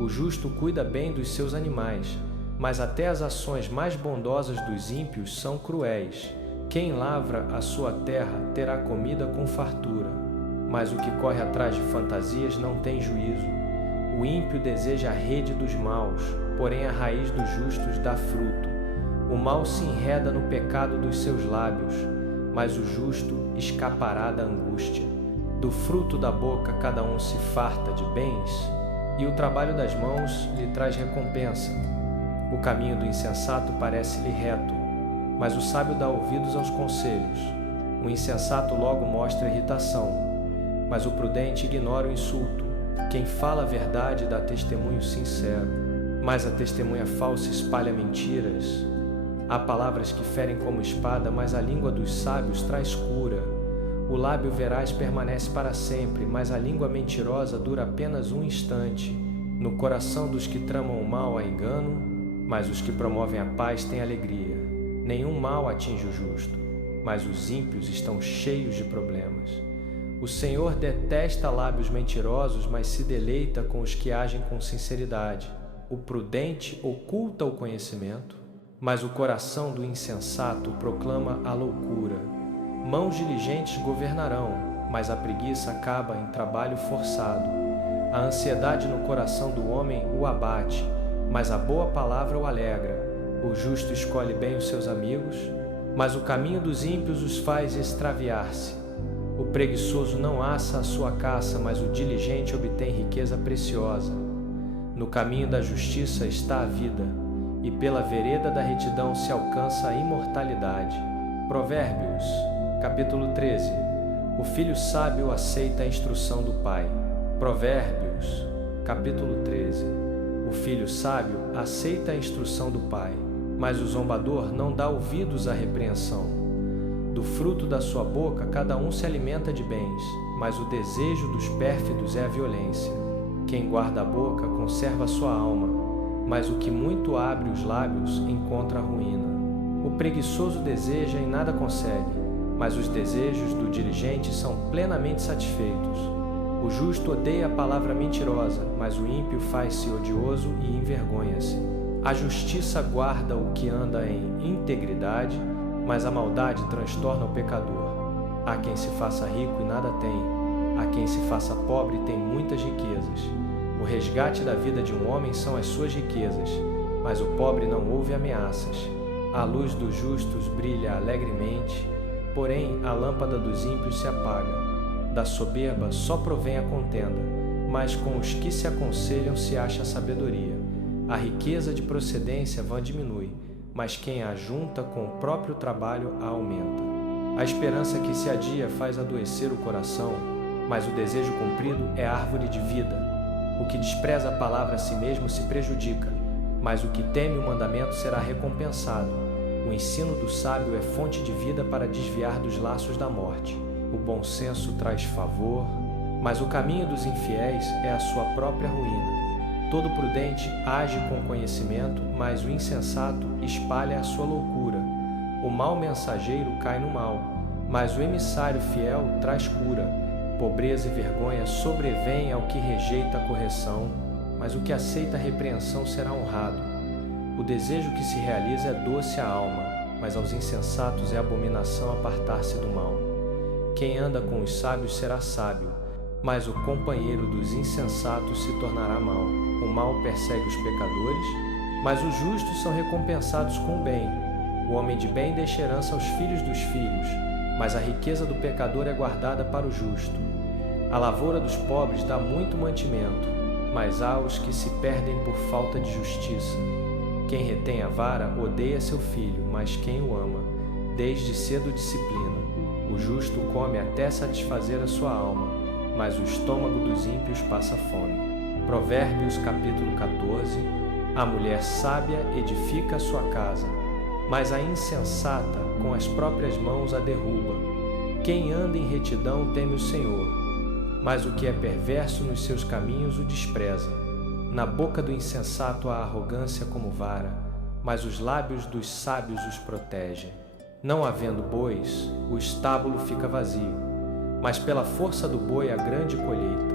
O justo cuida bem dos seus animais, mas até as ações mais bondosas dos ímpios são cruéis. Quem lavra a sua terra terá comida com fartura, mas o que corre atrás de fantasias não tem juízo. O ímpio deseja a rede dos maus, porém a raiz dos justos dá fruto. O mal se enreda no pecado dos seus lábios, mas o justo escapará da angústia. Do fruto da boca cada um se farta de bens, e o trabalho das mãos lhe traz recompensa. O caminho do insensato parece-lhe reto, mas o sábio dá ouvidos aos conselhos. O insensato logo mostra irritação, mas o prudente ignora o insulto. Quem fala a verdade dá testemunho sincero, mas a testemunha falsa espalha mentiras. Há palavras que ferem como espada, mas a língua dos sábios traz cura. O lábio veraz permanece para sempre, mas a língua mentirosa dura apenas um instante. No coração dos que tramam o mal há engano, mas os que promovem a paz têm alegria. Nenhum mal atinge o justo, mas os ímpios estão cheios de problemas. O Senhor detesta lábios mentirosos, mas se deleita com os que agem com sinceridade. O prudente oculta o conhecimento, mas o coração do insensato proclama a loucura. Mãos diligentes governarão, mas a preguiça acaba em trabalho forçado. A ansiedade no coração do homem o abate, mas a boa palavra o alegra. O justo escolhe bem os seus amigos, mas o caminho dos ímpios os faz extraviar-se. O preguiçoso não assa a sua caça, mas o diligente obtém riqueza preciosa. No caminho da justiça está a vida, e pela vereda da retidão se alcança a imortalidade. Provérbios, capítulo 13. O filho sábio aceita a instrução do pai. Provérbios, capítulo 13. O filho sábio aceita a instrução do pai, mas o zombador não dá ouvidos à repreensão. Do fruto da sua boca cada um se alimenta de bens, mas o desejo dos pérfidos é a violência. Quem guarda a boca conserva a sua alma, mas o que muito abre os lábios encontra a ruína. O preguiçoso deseja e nada consegue, mas os desejos do diligente são plenamente satisfeitos. O justo odeia a palavra mentirosa, mas o ímpio faz-se odioso e envergonha-se. A justiça guarda o que anda em integridade, mas a maldade transtorna o pecador. Há quem se faça rico e nada tem, há quem se faça pobre e tem muitas riquezas. O resgate da vida de um homem são as suas riquezas, mas o pobre não ouve ameaças. A luz dos justos brilha alegremente, porém a lâmpada dos ímpios se apaga. Da soberba só provém a contenda, mas com os que se aconselham se acha a sabedoria. A riqueza de procedência vã diminui, mas quem a ajunta com o próprio trabalho a aumenta. A esperança que se adia faz adoecer o coração, mas o desejo cumprido é árvore de vida. O que despreza a palavra a si mesmo se prejudica, mas o que teme o mandamento será recompensado. O ensino do sábio é fonte de vida para desviar dos laços da morte. O bom senso traz favor, mas o caminho dos infiéis é a sua própria ruína. Todo prudente age com conhecimento, mas o insensato espalha a sua loucura. O mau mensageiro cai no mal, mas o emissário fiel traz cura. Pobreza e vergonha sobrevêm ao que rejeita a correção, mas o que aceita a repreensão será honrado. O desejo que se realiza é doce à alma, mas aos insensatos é abominação apartar-se do mal. Quem anda com os sábios será sábio, mas o companheiro dos insensatos se tornará mau. O mal persegue os pecadores, mas os justos são recompensados com o bem. O homem de bem deixa herança aos filhos dos filhos, mas a riqueza do pecador é guardada para o justo. A lavoura dos pobres dá muito mantimento, mas há os que se perdem por falta de justiça. Quem retém a vara odeia seu filho, mas quem o ama, desde cedo disciplina. O justo come até satisfazer a sua alma, mas o estômago dos ímpios passa fome. Provérbios capítulo 14. A mulher sábia edifica a sua casa, mas a insensata com as próprias mãos a derruba. Quem anda em retidão teme o Senhor, mas o que é perverso nos seus caminhos o despreza. Na boca do insensato há arrogância como vara, mas os lábios dos sábios os protegem. Não havendo bois, o estábulo fica vazio, mas pela força do boi há grande colheita.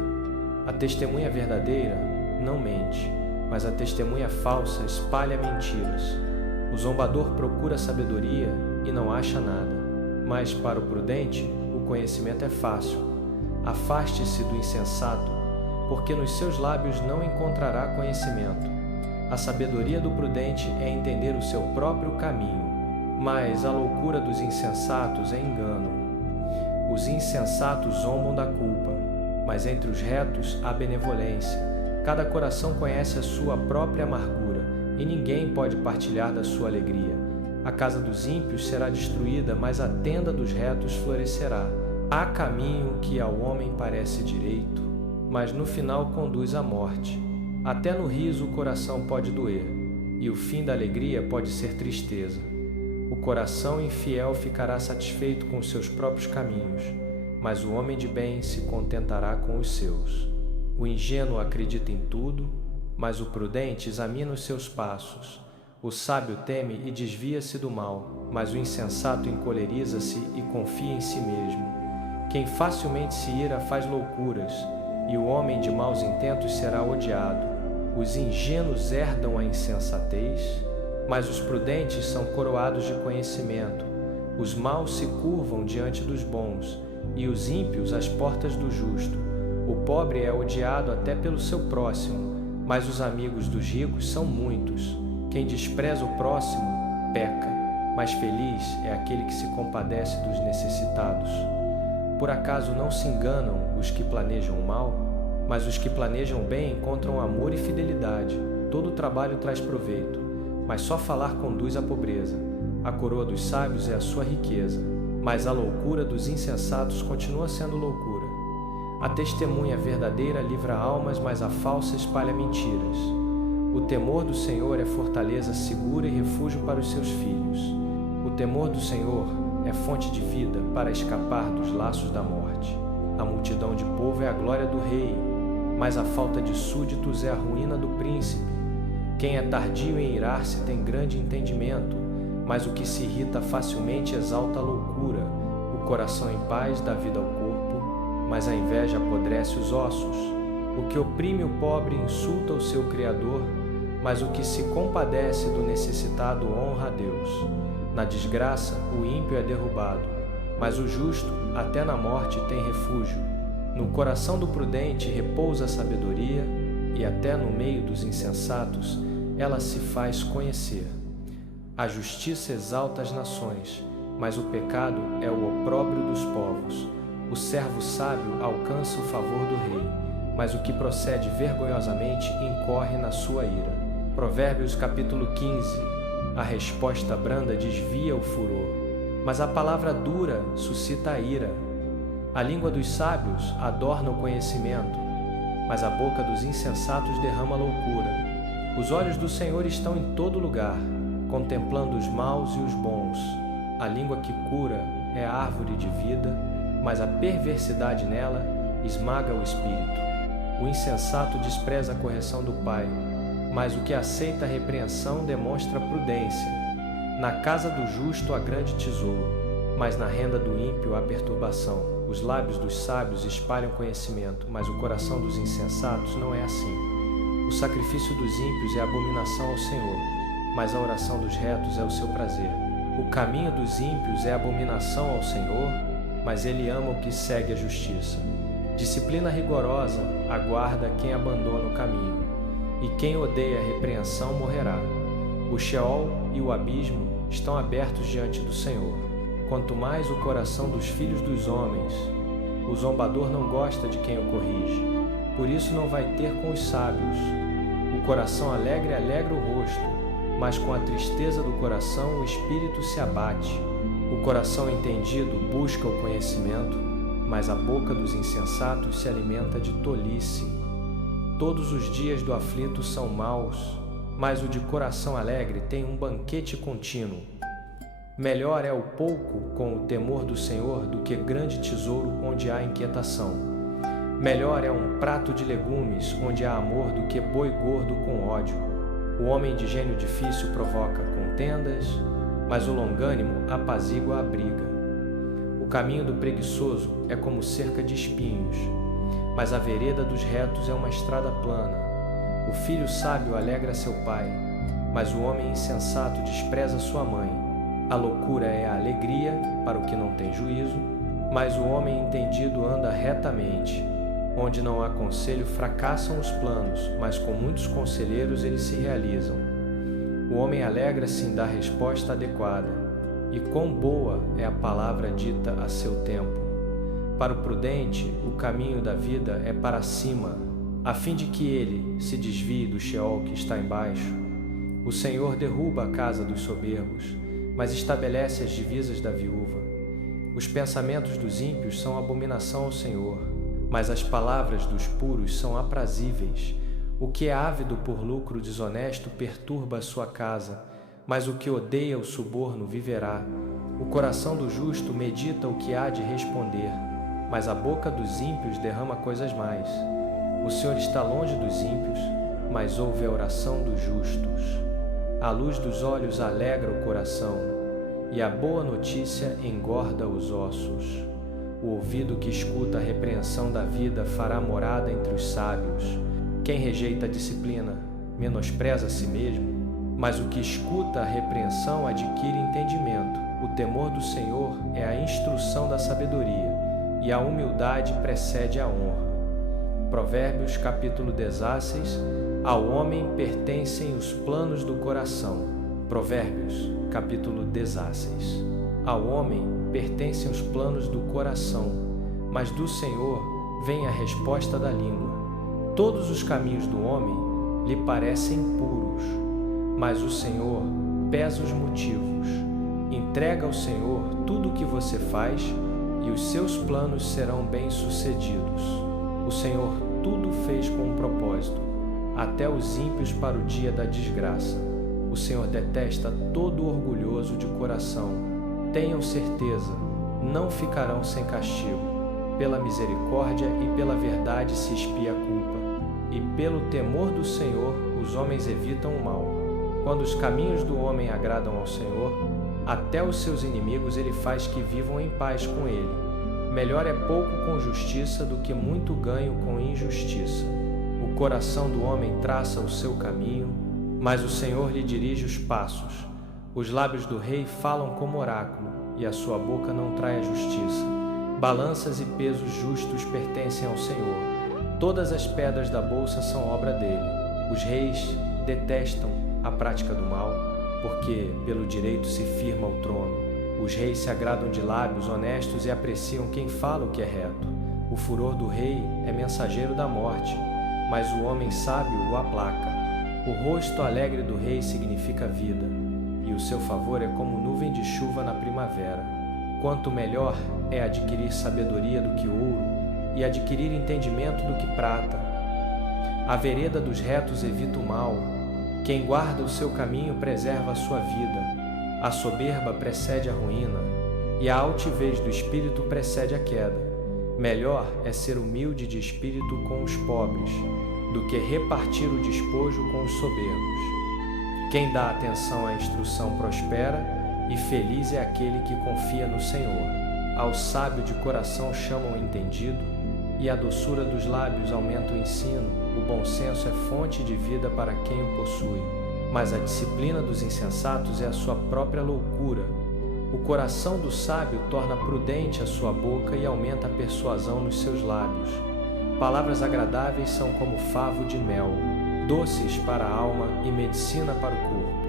A testemunha verdadeira não mente, mas a testemunha falsa espalha mentiras. O zombador procura sabedoria e não acha nada, mas para o prudente o conhecimento é fácil. Afaste-se do insensato, porque nos seus lábios não encontrará conhecimento. A sabedoria do prudente é entender o seu próprio caminho, mas a loucura dos insensatos é engano. Os insensatos zombam da culpa, mas entre os retos há benevolência. Cada coração conhece a sua própria amargura, e ninguém pode partilhar da sua alegria. A casa dos ímpios será destruída, mas a tenda dos retos florescerá. Há caminho que ao homem parece direito, mas no final conduz à morte. Até no riso o coração pode doer, e o fim da alegria pode ser tristeza. O coração infiel ficará satisfeito com os seus próprios caminhos, mas o homem de bem se contentará com os seus. O ingênuo acredita em tudo, mas o prudente examina os seus passos. O sábio teme e desvia-se do mal, mas o insensato encoleriza-se e confia em si mesmo. Quem facilmente se ira faz loucuras, e o homem de maus intentos será odiado. Os ingênuos herdam a insensatez, mas os prudentes são coroados de conhecimento. Os maus se curvam diante dos bons, e os ímpios às portas do justo. O pobre é odiado até pelo seu próximo, mas os amigos dos ricos são muitos. Quem despreza o próximo, peca, mas feliz é aquele que se compadece dos necessitados. Por acaso não se enganam os que planejam o mal? Mas os que planejam bem encontram amor e fidelidade. Todo trabalho traz proveito, mas só falar conduz à pobreza. A coroa dos sábios é a sua riqueza, mas a loucura dos insensatos continua sendo loucura. A testemunha verdadeira livra almas, mas a falsa espalha mentiras. O temor do Senhor é fortaleza segura e refúgio para os seus filhos. O temor do Senhor é fonte de vida para escapar dos laços da morte. A multidão de povo é a glória do rei, mas a falta de súditos é a ruína do príncipe. Quem é tardio em irar-se tem grande entendimento, mas o que se irrita facilmente exalta a loucura. O coração em paz dá vida ao corpo, mas a inveja apodrece os ossos. O que oprime o pobre insulta o seu Criador, mas o que se compadece do necessitado honra a Deus. Na desgraça, o ímpio é derrubado, mas o justo, até na morte, tem refúgio. No coração do prudente repousa a sabedoria, e até no meio dos insensatos ela se faz conhecer. A justiça exalta as nações, mas o pecado é o opróbrio dos povos. O servo sábio alcança o favor do rei, mas o que procede vergonhosamente incorre na sua ira. Provérbios capítulo 15. A resposta branda desvia o furor, mas a palavra dura suscita a ira. A língua dos sábios adorna o conhecimento, mas a boca dos insensatos derrama loucura. Os olhos do Senhor estão em todo lugar, contemplando os maus e os bons. A língua que cura é a árvore de vida, mas a perversidade nela esmaga o espírito. O insensato despreza a correção do pai, mas o que aceita a repreensão demonstra prudência. Na casa do justo há grande tesouro, mas na renda do ímpio há perturbação. Os lábios dos sábios espalham conhecimento, mas o coração dos insensatos não é assim. O sacrifício dos ímpios é abominação ao Senhor, mas a oração dos retos é o seu prazer. O caminho dos ímpios é abominação ao Senhor, mas ele ama o que segue a justiça. Disciplina rigorosa aguarda quem abandona o caminho, e quem odeia a repreensão morrerá. O Sheol e o abismo estão abertos diante do Senhor, quanto mais o coração dos filhos dos homens. O zombador não gosta de quem o corrige, por isso não vai ter com os sábios. O coração alegre alegra o rosto, mas com a tristeza do coração o espírito se abate. O coração entendido busca o conhecimento, mas a boca dos insensatos se alimenta de tolice. Todos os dias do aflito são maus, mas o de coração alegre tem um banquete contínuo. Melhor é o pouco com o temor do Senhor do que grande tesouro onde há inquietação. Melhor é um prato de legumes onde há amor do que boi gordo com ódio. O homem de gênio difícil provoca contendas, mas o longânimo apazigua a briga. O caminho do preguiçoso é como cerca de espinhos, mas a vereda dos retos é uma estrada plana. O filho sábio alegra seu pai, mas o homem insensato despreza sua mãe. A loucura é a alegria para o que não tem juízo, mas o homem entendido anda retamente. Onde não há conselho fracassam os planos, mas com muitos conselheiros eles se realizam. O homem alegra-se em dar resposta adequada, e quão boa é a palavra dita a seu tempo. Para o prudente, o caminho da vida é para cima, a fim de que ele se desvie do Sheol que está embaixo. O Senhor derruba a casa dos soberbos, mas estabelece as divisas da viúva. Os pensamentos dos ímpios são abominação ao Senhor, mas as palavras dos puros são aprazíveis. O que é ávido por lucro desonesto perturba a sua casa, mas o que odeia o suborno viverá. O coração do justo medita o que há de responder, mas a boca dos ímpios derrama coisas mais. O Senhor está longe dos ímpios, mas ouve a oração dos justos. A luz dos olhos alegra o coração, e a boa notícia engorda os ossos. O ouvido que escuta a repreensão da vida fará morada entre os sábios. Quem rejeita a disciplina menospreza a si mesmo, mas o que escuta a repreensão adquire entendimento. O temor do Senhor é a instrução da sabedoria, e a humildade precede a honra. Provérbios capítulo 16. Ao homem pertencem os planos do coração. Provérbios capítulo 16. Ao homem pertencem os planos do coração, mas do Senhor vem a resposta da língua. Todos os caminhos do homem lhe parecem puros, mas o Senhor pesa os motivos. Entrega ao Senhor tudo o que você faz, e os seus planos serão bem-sucedidos. O Senhor tudo fez com um propósito, até os ímpios para o dia da desgraça. O Senhor detesta todo orgulhoso de coração. Tenham certeza, não ficarão sem castigo. Pela misericórdia e pela verdade se expia a culpa, e pelo temor do Senhor os homens evitam o mal. Quando os caminhos do homem agradam ao Senhor, até os seus inimigos ele faz que vivam em paz com ele. Melhor é pouco com justiça do que muito ganho com injustiça. O coração do homem traça o seu caminho, mas o Senhor lhe dirige os passos. Os lábios do rei falam como oráculo, e a sua boca não trai a justiça. Balanças e pesos justos pertencem ao Senhor. Todas as pedras da bolsa são obra dele. Os reis detestam a prática do mal, porque pelo direito se firma o trono. Os reis se agradam de lábios honestos e apreciam quem fala o que é reto. O furor do rei é mensageiro da morte, mas o homem sábio o aplaca. O rosto alegre do rei significa vida, e o seu favor é como nuvem de chuva na primavera. Quanto melhor é adquirir sabedoria do que ouro, e adquirir entendimento do que prata. A vereda dos retos evita o mal. Quem guarda o seu caminho preserva a sua vida. A soberba precede a ruína, e a altivez do espírito precede a queda. Melhor é ser humilde de espírito com os pobres, do que repartir o despojo com os soberbos. Quem dá atenção à instrução prospera, e feliz é aquele que confia no Senhor. Ao sábio de coração chamam o entendido, e a doçura dos lábios aumenta o ensino. O bom senso é fonte de vida para quem o possui, mas a disciplina dos insensatos é a sua própria loucura. O coração do sábio torna prudente a sua boca e aumenta a persuasão nos seus lábios. Palavras agradáveis são como favo de mel, doces para a alma e medicina para o corpo.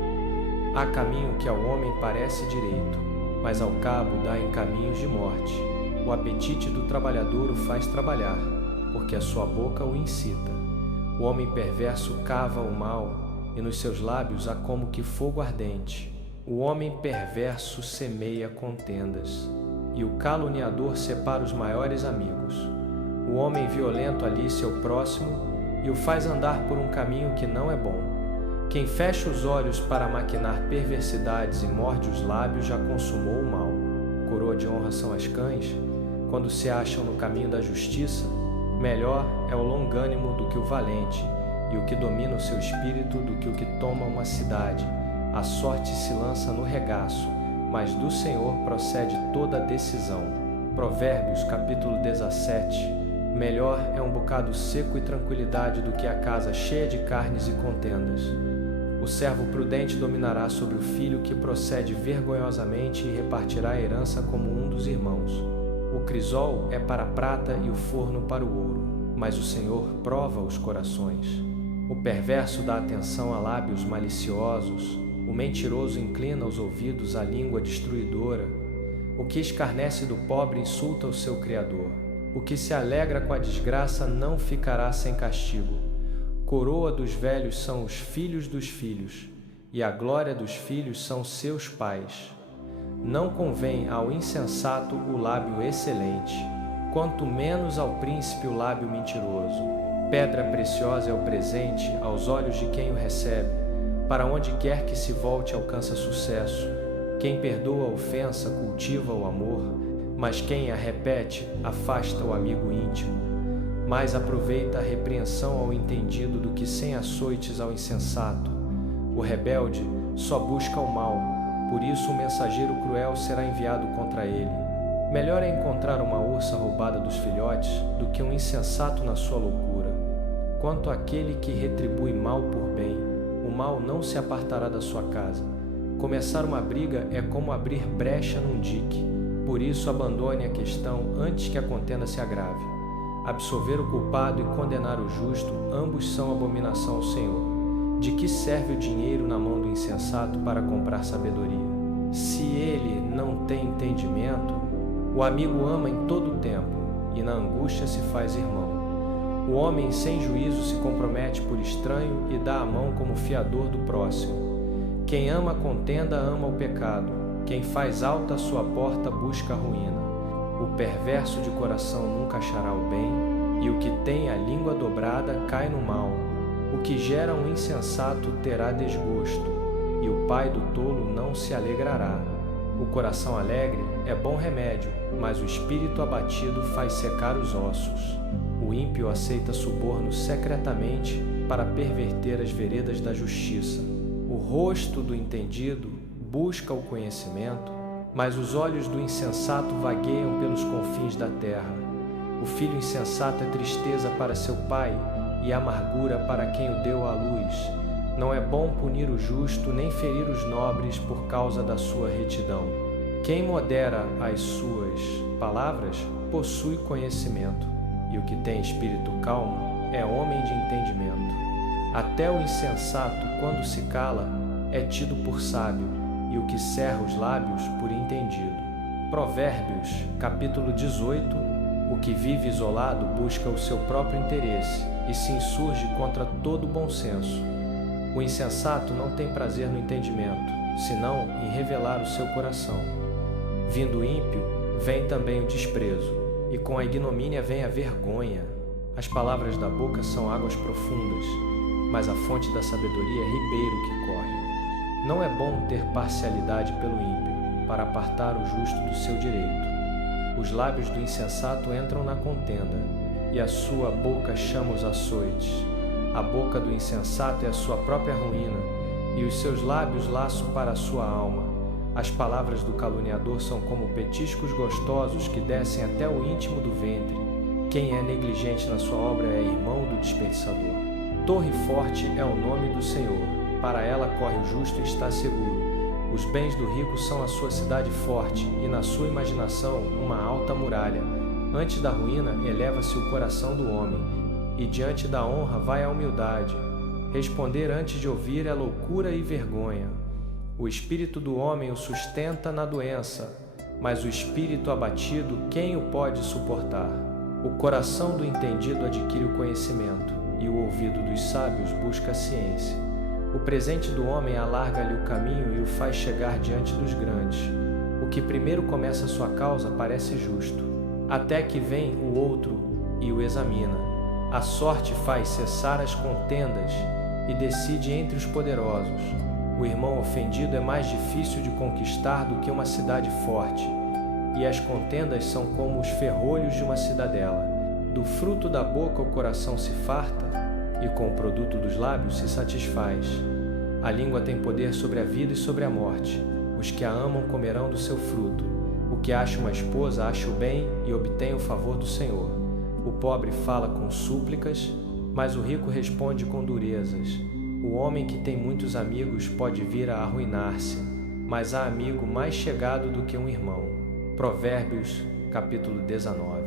Há caminho que ao homem parece direito, mas ao cabo dá em caminhos de morte. O apetite do trabalhador o faz trabalhar, porque a sua boca o incita. O homem perverso cava o mal, e nos seus lábios há como que fogo ardente. O homem perverso semeia contendas, e o caluniador separa os maiores amigos. O homem violento alisa seu próximo e o faz andar por um caminho que não é bom. Quem fecha os olhos para maquinar perversidades e morde os lábios já consumou o mal. Coroa de honra são as cães, quando se acham no caminho da justiça. Melhor é o longânimo do que o valente, e o que domina o seu espírito do que o que toma uma cidade. A sorte se lança no regaço, mas do Senhor procede toda a decisão. Provérbios, capítulo 17. Melhor é um bocado seco e tranquilidade do que a casa cheia de carnes e contendas. O servo prudente dominará sobre o filho que procede vergonhosamente e repartirá a herança como um dos irmãos. O crisol é para a prata e o forno para o ouro, mas o Senhor prova os corações. O perverso dá atenção a lábios maliciosos, o mentiroso inclina os ouvidos à língua destruidora. O que escarnece do pobre insulta o seu Criador. O que se alegra com a desgraça não ficará sem castigo. Coroa dos velhos são os filhos dos filhos, e a glória dos filhos são seus pais. Não convém ao insensato o lábio excelente, quanto menos ao príncipe o lábio mentiroso. Pedra preciosa é o presente aos olhos de quem o recebe. Para onde quer que se volte alcança sucesso. Quem perdoa a ofensa cultiva o amor, mas quem a repete afasta o amigo íntimo. Mais aproveita a repreensão ao entendido do que 100 açoites ao insensato. O rebelde só busca o mal, por isso o mensageiro cruel será enviado contra ele. Melhor é encontrar uma ursa roubada dos filhotes do que um insensato na sua loucura. Quanto àquele que retribui mal por bem, o mal não se apartará da sua casa. Começar uma briga é como abrir brecha num dique. Por isso abandone a questão antes que a contenda se agrave. Absolver o culpado e condenar o justo, ambos são abominação ao Senhor. De que serve o dinheiro na mão do insensato para comprar sabedoria? Se ele não tem entendimento, o amigo ama em todo o tempo, e na angústia se faz irmão. O homem sem juízo se compromete por estranho e dá a mão como fiador do próximo. Quem ama a contenda ama o pecado. Quem faz alta a sua porta busca a ruína. O perverso de coração nunca achará o bem, e o que tem a língua dobrada cai no mal. O que gera um insensato terá desgosto, e o pai do tolo não se alegrará. O coração alegre é bom remédio, mas o espírito abatido faz secar os ossos. O ímpio aceita suborno secretamente para perverter as veredas da justiça. O rosto do entendido busca o conhecimento, mas os olhos do insensato vagueiam pelos confins da terra. O filho insensato é tristeza para seu pai e amargura para quem o deu à luz. Não é bom punir o justo nem ferir os nobres por causa da sua retidão. Quem modera as suas palavras possui conhecimento, e o que tem espírito calmo é homem de entendimento. Até o insensato, quando se cala, é tido por sábio, e o que cerra os lábios por entendido. Provérbios, capítulo 18. O que vive isolado busca o seu próprio interesse e se insurge contra todo bom senso. O insensato não tem prazer no entendimento, senão em revelar o seu coração. Vindo o ímpio, vem também o desprezo, e com a ignomínia vem a vergonha. As palavras da boca são águas profundas, mas a fonte da sabedoria é ribeiro que corre. Não é bom ter parcialidade pelo ímpio, para apartar o justo do seu direito. Os lábios do insensato entram na contenda, e a sua boca chama os açoites. A boca do insensato é a sua própria ruína, e os seus lábios laço para a sua alma. As palavras do caluniador são como petiscos gostosos que descem até o íntimo do ventre. Quem é negligente na sua obra é irmão do desperdiçador. Torre forte é o nome do Senhor, para ela corre o justo e está seguro. Os bens do rico são a sua cidade forte, e na sua imaginação uma alta muralha. Antes da ruína eleva-se o coração do homem, e diante da honra vai a humildade. Responder antes de ouvir é loucura e vergonha. O espírito do homem o sustenta na doença, mas o espírito abatido, quem o pode suportar? O coração do entendido adquire o conhecimento, e o ouvido dos sábios busca a ciência. O presente do homem alarga-lhe o caminho e o faz chegar diante dos grandes. O que primeiro começa a sua causa parece justo, até que vem o outro e o examina. A sorte faz cessar as contendas e decide entre os poderosos. O irmão ofendido é mais difícil de conquistar do que uma cidade forte, e as contendas são como os ferrolhos de uma cidadela. Do fruto da boca o coração se farta, e com o produto dos lábios se satisfaz. A língua tem poder sobre a vida e sobre a morte. Os que a amam comerão do seu fruto. O que acha uma esposa acha o bem e obtém o favor do Senhor. O pobre fala com súplicas, mas o rico responde com durezas. O homem que tem muitos amigos pode vir a arruinar-se, mas há amigo mais chegado do que um irmão. Provérbios, capítulo 19.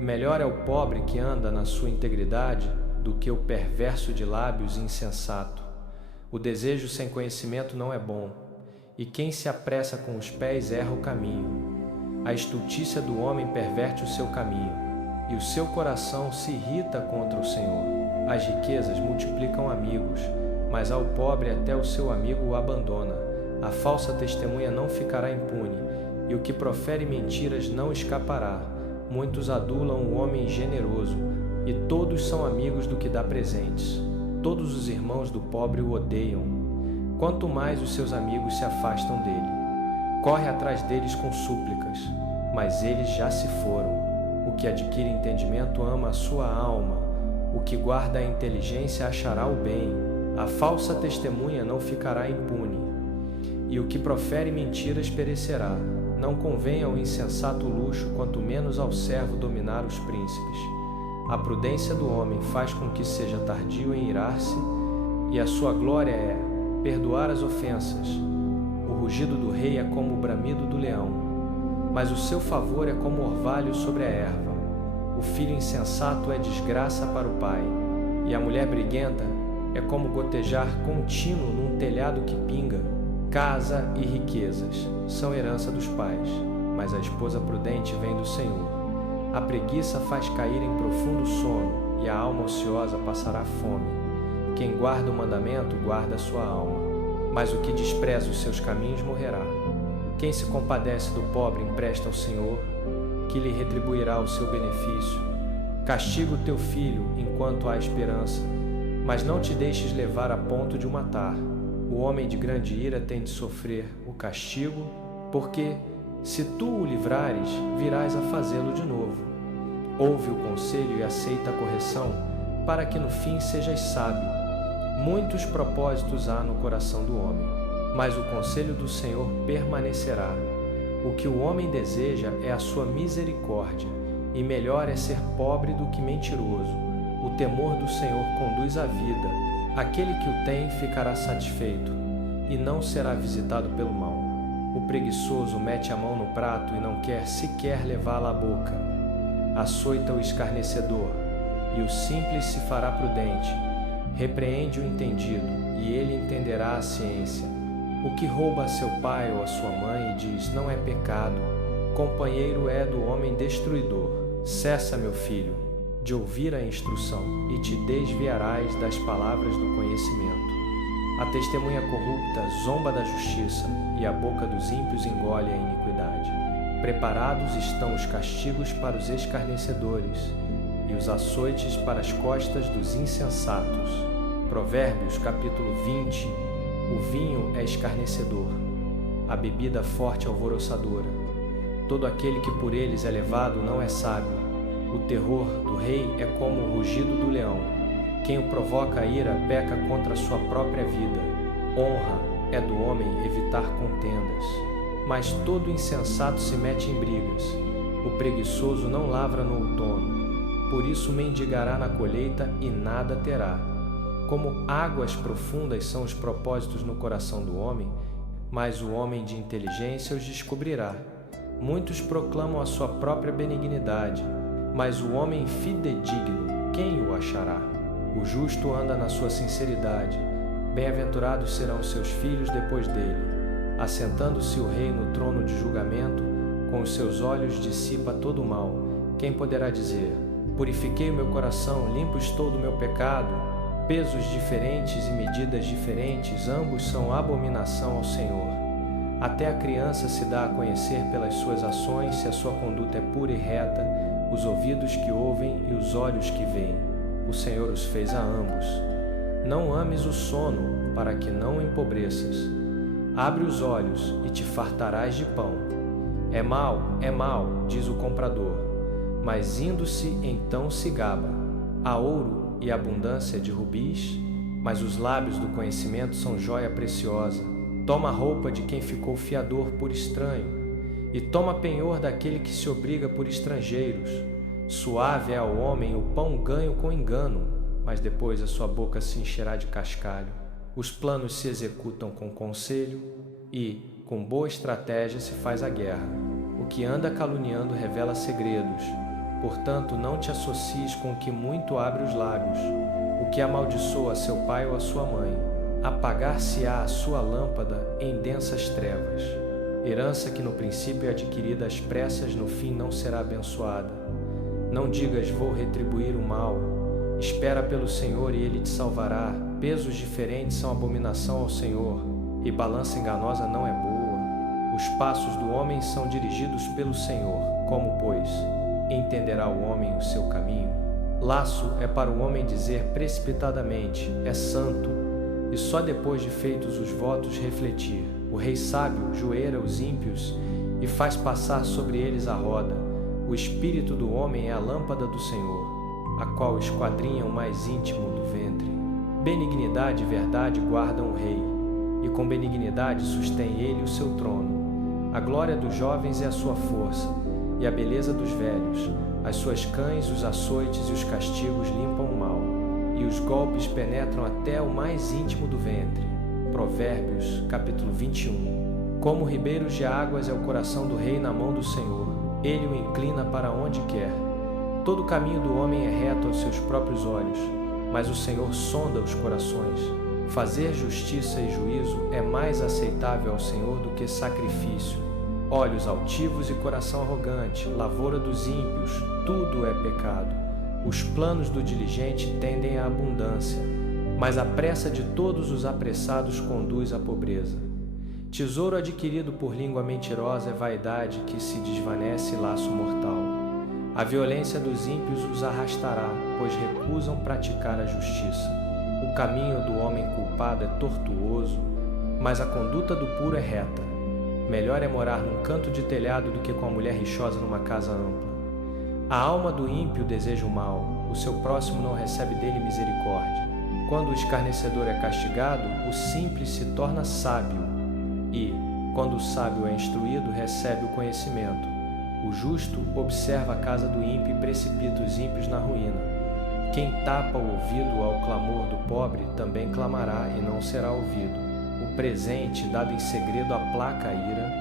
Melhor é o pobre que anda na sua integridade do que o perverso de lábios insensato. O desejo sem conhecimento não é bom, e quem se apressa com os pés erra o caminho. A estultícia do homem perverte o seu caminho, e o seu coração se irrita contra o Senhor. As riquezas multiplicam amigos, mas ao pobre até o seu amigo o abandona. A falsa testemunha não ficará impune, e o que profere mentiras não escapará. Muitos adulam o homem generoso, e todos são amigos do que dá presentes. Todos os irmãos do pobre o odeiam, quanto mais os seus amigos se afastam dele. Corre atrás deles com súplicas, mas eles já se foram. O que adquire entendimento ama a sua alma. O que guarda a inteligência achará o bem. A falsa testemunha não ficará impune, e o que profere mentiras perecerá. Não convém ao insensato luxo, quanto menos ao servo dominar os príncipes. A prudência do homem faz com que seja tardio em irar-se, e a sua glória é perdoar as ofensas. O rugido do rei é como o bramido do leão, mas o seu favor é como orvalho sobre a erva. O filho insensato é desgraça para o pai, e a mulher briguenta é como gotejar contínuo num telhado que pinga. Casa e riquezas são herança dos pais, mas a esposa prudente vem do Senhor. A preguiça faz cair em profundo sono, e a alma ociosa passará fome. Quem guarda o mandamento guarda a sua alma, mas o que despreza os seus caminhos morrerá. Quem se compadece do pobre empresta ao Senhor, que lhe retribuirá o seu benefício. Castiga o teu filho enquanto há esperança, mas não te deixes levar a ponto de o matar. O homem de grande ira tem de sofrer o castigo, porque, se tu o livrares, virás a fazê-lo de novo. Ouve o conselho e aceita a correção, para que no fim sejas sábio. Muitos propósitos há no coração do homem, mas o conselho do Senhor permanecerá. O que o homem deseja é a sua misericórdia, e melhor é ser pobre do que mentiroso. O temor do Senhor conduz à vida. Aquele que o tem ficará satisfeito, e não será visitado pelo mal. O preguiçoso mete a mão no prato e não quer sequer levá-la à boca. Açoita o escarnecedor, e o simples se fará prudente. Repreende o entendido, e ele entenderá a ciência. O que rouba a seu pai ou a sua mãe e diz, não é pecado, companheiro é do homem destruidor. Cessa, meu filho, de ouvir a instrução, e te desviarás das palavras do conhecimento. A testemunha corrupta zomba da justiça, e a boca dos ímpios engole a iniquidade. Preparados estão os castigos para os escarnecedores, e os açoites para as costas dos insensatos. Provérbios, capítulo 20. O vinho é escarnecedor, a bebida forte alvoroçadora. Todo aquele que por eles é levado não é sábio. O terror do rei é como o rugido do leão. Quem o provoca a ira peca contra a sua própria vida. Honra é do homem evitar contendas. Mas todo insensato se mete em brigas. O preguiçoso não lavra no outono. Por isso mendigará na colheita e nada terá. Como águas profundas são os propósitos no coração do homem, mas o homem de inteligência os descobrirá. Muitos proclamam a sua própria benignidade, mas o homem fidedigno, quem o achará? O justo anda na sua sinceridade. Bem-aventurados serão seus filhos depois dele. Assentando-se o rei no trono de julgamento, com os seus olhos dissipa todo o mal. Quem poderá dizer: purifiquei o meu coração, limpo estou do meu pecado? Pesos diferentes e medidas diferentes, ambos são abominação ao Senhor. Até a criança se dá a conhecer pelas suas ações, se a sua conduta é pura e reta, os ouvidos que ouvem e os olhos que veem. O Senhor os fez a ambos. Não ames o sono, para que não empobreças. Abre os olhos e te fartarás de pão. É mal, diz o comprador, mas indo-se então se gaba. Há ouro e abundância de rubis, mas os lábios do conhecimento são joia preciosa. Toma a roupa de quem ficou fiador por estranho, e toma penhor daquele que se obriga por estrangeiros. Suave é ao homem o pão ganho com engano, mas depois a sua boca se encherá de cascalho. Os planos se executam com conselho, e, com boa estratégia, se faz a guerra. O que anda caluniando revela segredos. Portanto, não te associes com o que muito abre os lábios, o que amaldiçoa seu pai ou a sua mãe. Apagar-se-á a sua lâmpada em densas trevas. Herança que no princípio é adquirida às pressas, no fim não será abençoada. Não digas: vou retribuir o mal. Espera pelo Senhor e Ele te salvará. Pesos diferentes são abominação ao Senhor, e balança enganosa não é boa. Os passos do homem são dirigidos pelo Senhor. Como, pois, entenderá o homem o seu caminho? Laço é para o homem dizer precipitadamente: é santo, e só depois de feitos os votos refletir. O rei sábio joeira os ímpios e faz passar sobre eles a roda. O espírito do homem é a lâmpada do Senhor, a qual esquadrinha o mais íntimo do ventre. Benignidade e verdade guardam o rei, e com benignidade sustém ele o seu trono. A glória dos jovens é a sua força, e a beleza dos velhos. As suas cães, os açoites e os castigos limpam o mal, e os golpes penetram até o mais íntimo do ventre. Provérbios, capítulo 21. Como ribeiros de águas é o coração do rei na mão do Senhor. Ele o inclina para onde quer. Todo o caminho do homem é reto aos seus próprios olhos, mas o Senhor sonda os corações. Fazer justiça e juízo é mais aceitável ao Senhor do que sacrifício. Olhos altivos e coração arrogante, lavoura dos ímpios, tudo é pecado. Os planos do diligente tendem à abundância, mas a pressa de todos os apressados conduz à pobreza. Tesouro adquirido por língua mentirosa é vaidade que se desvanece e laço mortal. A violência dos ímpios os arrastará, pois recusam praticar a justiça. O caminho do homem culpado é tortuoso, mas a conduta do puro é reta. Melhor é morar num canto de telhado do que com a mulher rixosa numa casa ampla. A alma do ímpio deseja o mal, o seu próximo não recebe dele misericórdia. Quando o escarnecedor é castigado, o simples se torna sábio, e, quando o sábio é instruído, recebe o conhecimento. O justo observa a casa do ímpio e precipita os ímpios na ruína. Quem tapa o ouvido ao clamor do pobre também clamará e não será ouvido. O presente dado em segredo aplaca a ira,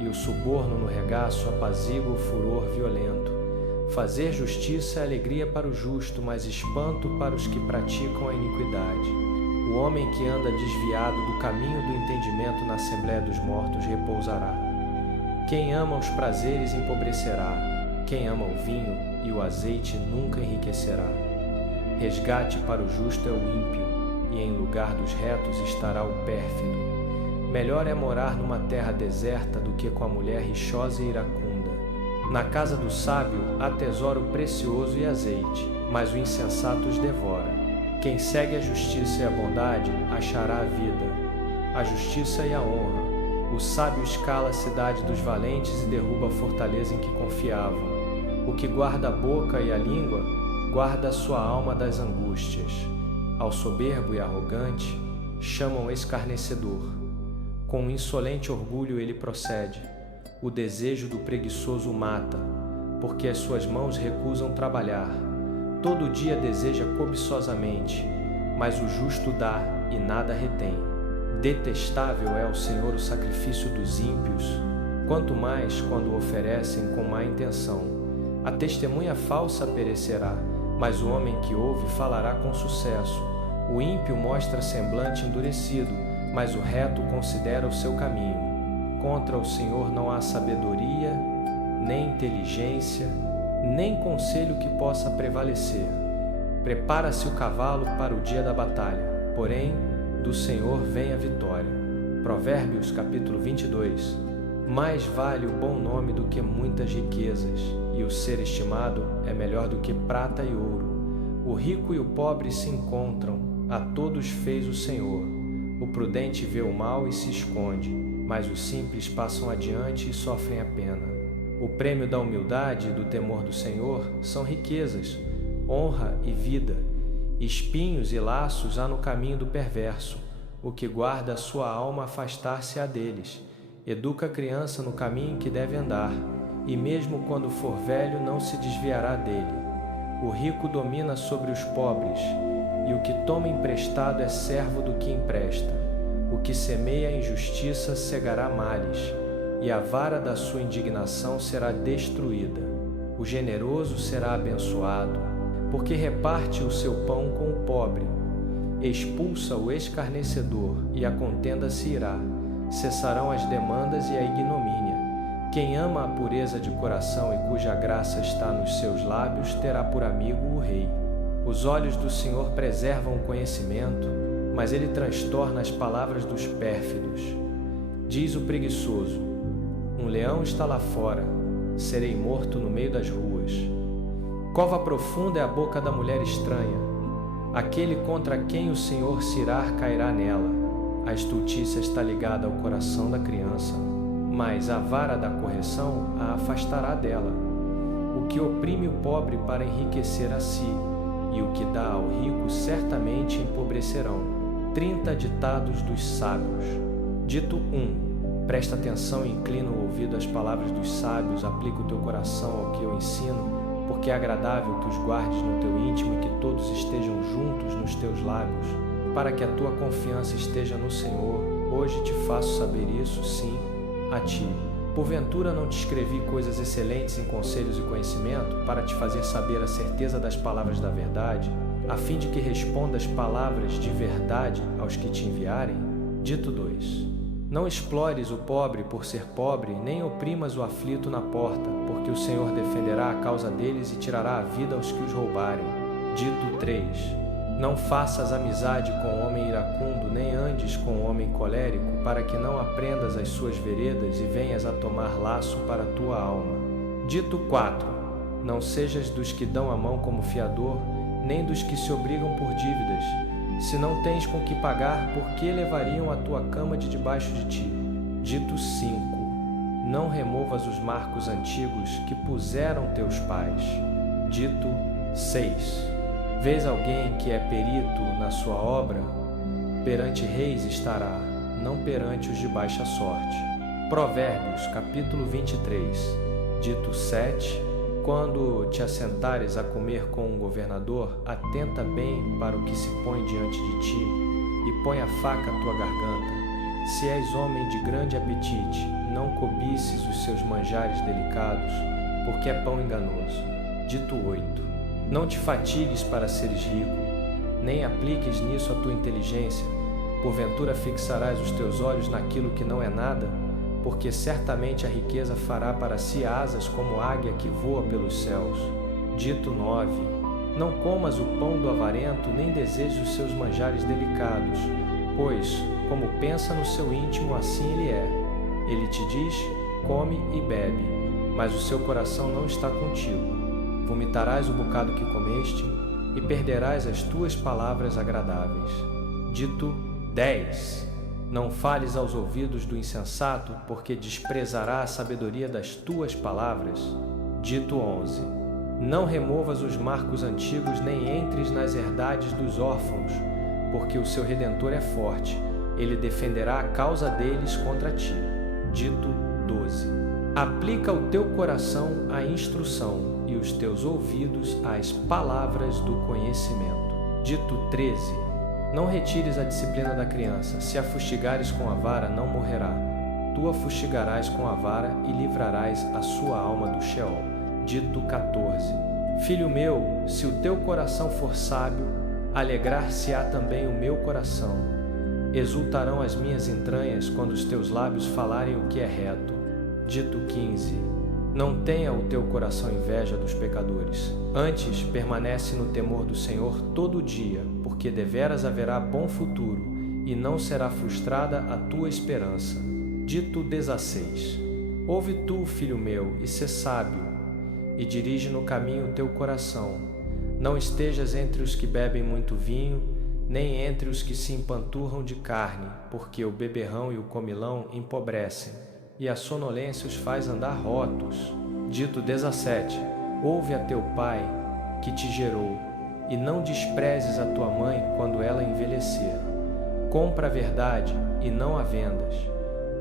e o suborno no regaço apazigua o furor violento. Fazer justiça é alegria para o justo, mas espanto para os que praticam a iniquidade. O homem que anda desviado do caminho do entendimento na Assembleia dos Mortos repousará. Quem ama os prazeres empobrecerá, quem ama o vinho e o azeite nunca enriquecerá. Resgate para o justo é o ímpio, e em lugar dos retos estará o pérfido. Melhor é morar numa terra deserta do que com a mulher rixosa e iracunda. Na casa do sábio há tesouro precioso e azeite, mas o insensato os devora. Quem segue a justiça e a bondade achará a vida, a justiça e a honra. O sábio escala a cidade dos valentes e derruba a fortaleza em que confiavam. O que guarda a boca e a língua, guarda a sua alma das angústias. Ao soberbo e arrogante, chamam escarnecedor. Com insolente orgulho ele procede. O desejo do preguiçoso o mata, porque as suas mãos recusam trabalhar. Todo dia deseja cobiçosamente, mas o justo dá e nada retém. Detestável é ao Senhor o sacrifício dos ímpios, quanto mais quando o oferecem com má intenção. A testemunha falsa perecerá, mas o homem que ouve falará com sucesso. O ímpio mostra semblante endurecido, mas o reto considera o seu caminho. Contra o Senhor não há sabedoria, nem inteligência, nem conselho que possa prevalecer. Prepara-se o cavalo para o dia da batalha, porém, do Senhor vem a vitória. Provérbios capítulo 22. Mais vale o bom nome do que muitas riquezas, e o ser estimado é melhor do que prata e ouro. O rico e o pobre se encontram, a todos fez o Senhor. O prudente vê o mal e se esconde, mas os simples passam adiante e sofrem a pena. O prêmio da humildade e do temor do Senhor são riquezas, honra e vida. Espinhos e laços há no caminho do perverso. O que guarda a sua alma afastar-se-á deles. Educa a criança no caminho em que deve andar, e mesmo quando for velho não se desviará dele. O rico domina sobre os pobres, e o que toma emprestado é servo do que empresta. O que semeia a injustiça cegará males, e a vara da sua indignação será destruída. O generoso será abençoado, porque reparte o seu pão com o pobre. Expulsa o escarnecedor, e a contenda se irá. Cessarão as demandas e a ignomínia. Quem ama a pureza de coração e cuja graça está nos seus lábios, terá por amigo o rei. Os olhos do Senhor preservam o conhecimento, mas ele transtorna as palavras dos pérfidos. Diz o preguiçoso: um leão está lá fora, serei morto no meio das ruas. Cova profunda é a boca da mulher estranha. Aquele contra quem o Senhor se irar cairá nela. A estultícia está ligada ao coração da criança, mas a vara da correção a afastará dela. O que oprime o pobre para enriquecer a si, e o que dá ao rico certamente empobrecerão. 30 ditados dos sábios. Dito 1. Presta atenção e inclina o ouvido às palavras dos sábios, aplica o teu coração ao que eu ensino, porque é agradável que os guardes no teu íntimo e que todos estejam juntos nos teus lábios, para que a tua confiança esteja no Senhor. Hoje te faço saber isso, sim, a ti. Porventura não te escrevi coisas excelentes em conselhos e conhecimento, para te fazer saber a certeza das palavras da verdade, a fim de que respondas palavras de verdade aos que te enviarem? Dito 2. Não explores o pobre por ser pobre, nem oprimas o aflito na porta, porque o Senhor defenderá a causa deles e tirará a vida aos que os roubarem. Dito 3. Não faças amizade com o homem iracundo, nem andes com o homem colérico, para que não aprendas as suas veredas e venhas a tomar laço para a tua alma. Dito 4. Não sejas dos que dão a mão como fiador, nem dos que se obrigam por dívidas. Se não tens com que pagar, por que levariam a tua cama de debaixo de ti? Dito 5. Não removas os marcos antigos que puseram teus pais. Dito 6. Vês alguém que é perito na sua obra? Perante reis estará, não perante os de baixa sorte. Provérbios, capítulo 23. Dito 7. Quando te assentares a comer com um governador, atenta bem para o que se põe diante de ti, e põe a faca à tua garganta. Se és homem de grande apetite, não cobices os seus manjares delicados, porque é pão enganoso. Dito 8. Não te fatigues para seres rico, nem apliques nisso a tua inteligência. Porventura fixarás os teus olhos naquilo que não é nada, porque certamente a riqueza fará para si asas como águia que voa pelos céus. Dito 9. Não comas o pão do avarento, nem desejes os seus manjares delicados, pois, como pensa no seu íntimo, assim ele é. Ele te diz: come e bebe, mas o seu coração não está contigo. Vomitarás o bocado que comeste e perderás as tuas palavras agradáveis. Dito 10. Não fales aos ouvidos do insensato, porque desprezará a sabedoria das tuas palavras. Dito 11. Não removas os marcos antigos, nem entres nas herdades dos órfãos, porque o seu Redentor é forte, ele defenderá a causa deles contra ti. Dito 12. Aplica o teu coração à instrução e os teus ouvidos às palavras do conhecimento. Dito 13. Não retires a disciplina da criança, se a fustigares com a vara, não morrerá. Tu a fustigarás com a vara e livrarás a sua alma do Sheol. Dito 14. Filho meu, se o teu coração for sábio, alegrar-se-á também o meu coração. Exultarão as minhas entranhas quando os teus lábios falarem o que é reto. Dito 15. Não tenha o teu coração inveja dos pecadores. Antes, permanece no temor do Senhor todo o dia, porque deveras haverá bom futuro, e não será frustrada a tua esperança. Dito 16. Ouve tu, filho meu, e sê sábio, e dirige no caminho o teu coração. Não estejas entre os que bebem muito vinho, nem entre os que se empanturram de carne, porque o beberrão e o comilão empobrecem, e a sonolência os faz andar rotos. Dito 17. Ouve a teu pai, que te gerou, e não desprezes a tua mãe quando ela envelhecer. Compra a verdade e não a vendas.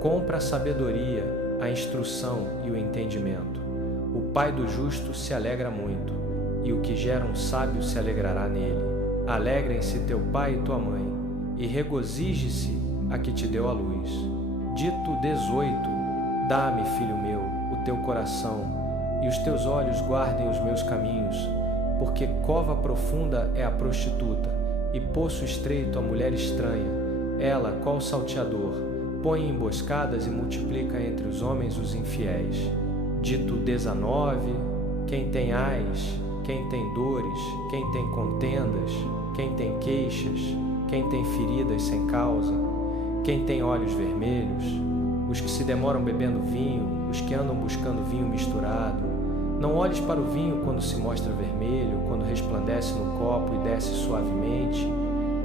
Compra a sabedoria, a instrução e o entendimento. O pai do justo se alegra muito, e o que gera um sábio se alegrará nele. Alegrem-se teu pai e tua mãe, e regozije-se a que te deu a luz. Dito 18. Dá-me, filho meu, o teu coração, e os teus olhos guardem os meus caminhos, porque cova profunda é a prostituta, e poço estreito a mulher estranha. Ela, qual salteador, põe emboscadas e multiplica entre os homens os infiéis. Dito 19. Quem tem ais, quem tem dores, quem tem contendas, quem tem queixas, quem tem feridas sem causa, quem tem olhos vermelhos, os que se demoram bebendo vinho, os que andam buscando vinho misturado. Não olhes para o vinho quando se mostra vermelho, quando resplandece no copo e desce suavemente.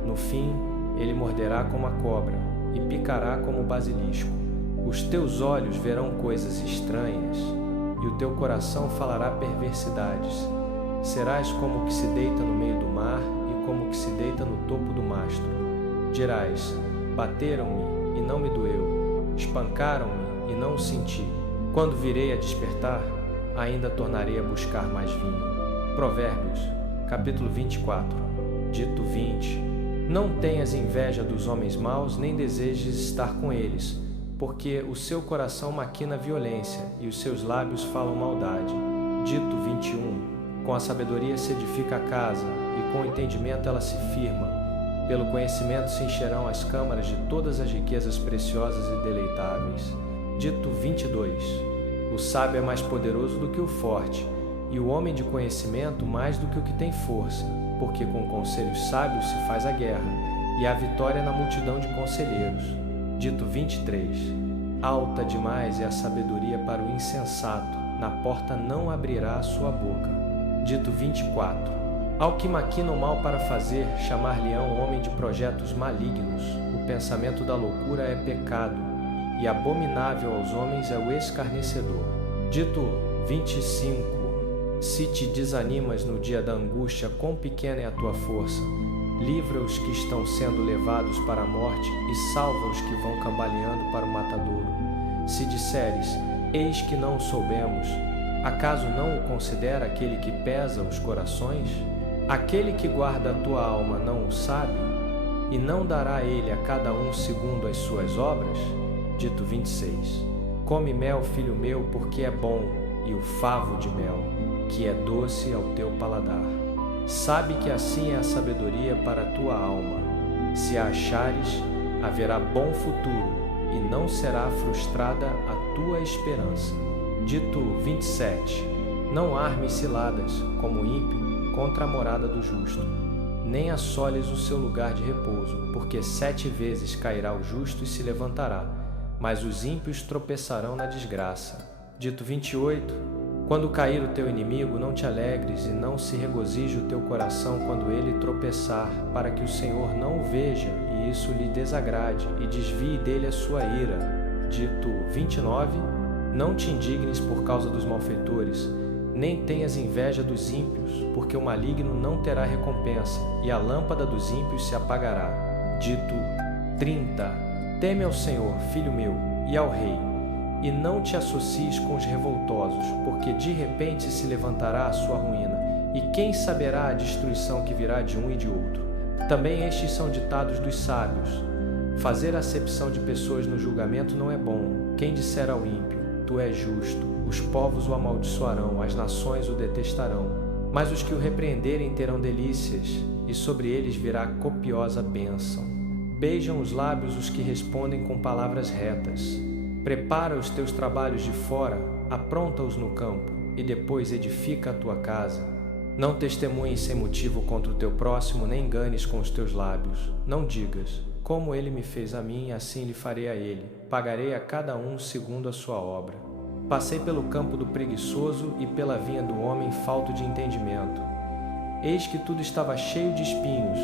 No fim, ele morderá como a cobra e picará como o basilisco. Os teus olhos verão coisas estranhas, e o teu coração falará perversidades. Serás como o que se deita no meio do mar e como o que se deita no topo do mastro. Dirás: bateram-me e não me doeu. Espancaram-me e não o senti. Quando virei a despertar, ainda tornarei a buscar mais vinho. Provérbios, capítulo 24, dito 20. Não tenhas inveja dos homens maus, nem desejes estar com eles, porque o seu coração maquina violência e os seus lábios falam maldade. Dito 21. Com a sabedoria se edifica a casa, e com o entendimento ela se firma. Pelo conhecimento se encherão as câmaras de todas as riquezas preciosas e deleitáveis. Dito 22. O sábio é mais poderoso do que o forte, e o homem de conhecimento mais do que o que tem força, porque com conselhos sábios se faz a guerra, e há vitória na multidão de conselheiros. Dito 23. Alta demais é a sabedoria para o insensato, na porta não abrirá a sua boca. Dito 24. Ao que maquina o mal para fazer, chamar-lhe-ão homem de projetos malignos. O pensamento da loucura é pecado, e abominável aos homens é o escarnecedor. Dito 25. Se te desanimas no dia da angústia, quão pequena é a tua força. Livra os que estão sendo levados para a morte e salva os que vão cambaleando para o matadouro. Se disseres: eis que não o soubemos, acaso não o considera aquele que pesa os corações? Aquele que guarda a tua alma não o sabe? E não dará ele a cada um segundo as suas obras? Dito 26. Come mel, filho meu, porque é bom, e o favo de mel, que é doce ao teu paladar. Sabe que assim é a sabedoria para a tua alma. Se a achares, haverá bom futuro, e não será frustrada a tua esperança. Dito 27. Não armes ciladas, como o ímpio, contra a morada do justo, nem assoles o seu lugar de repouso, porque 7 vezes cairá o justo e se levantará, mas os ímpios tropeçarão na desgraça. Dito 28. Quando cair o teu inimigo, não te alegres e não se regozije o teu coração quando ele tropeçar, para que o Senhor não o veja e isso lhe desagrade e desvie dele a sua ira. Dito 29. Não te indignes por causa dos malfeitores, nem tenhas inveja dos ímpios, porque o maligno não terá recompensa, e a lâmpada dos ímpios se apagará. Dito 30. Teme ao Senhor, filho meu, e ao rei, e não te associes com os revoltosos, porque de repente se levantará a sua ruína, e quem saberá a destruição que virá de um e de outro? Também estes são ditados dos sábios: fazer acepção de pessoas no julgamento não é bom. Quem disser ao ímpio, tu és justo, os povos o amaldiçoarão, as nações o detestarão. Mas os que o repreenderem terão delícias, e sobre eles virá copiosa bênção. Beijam os lábios os que respondem com palavras retas. Prepara os teus trabalhos de fora, apronta-os no campo, e depois edifica a tua casa. Não testemunhes sem motivo contra o teu próximo, nem enganes com os teus lábios. Não digas: como ele me fez a mim, assim lhe farei a ele. Pagarei a cada um segundo a sua obra. Passei pelo campo do preguiçoso e pela vinha do homem falto de entendimento. Eis que tudo estava cheio de espinhos,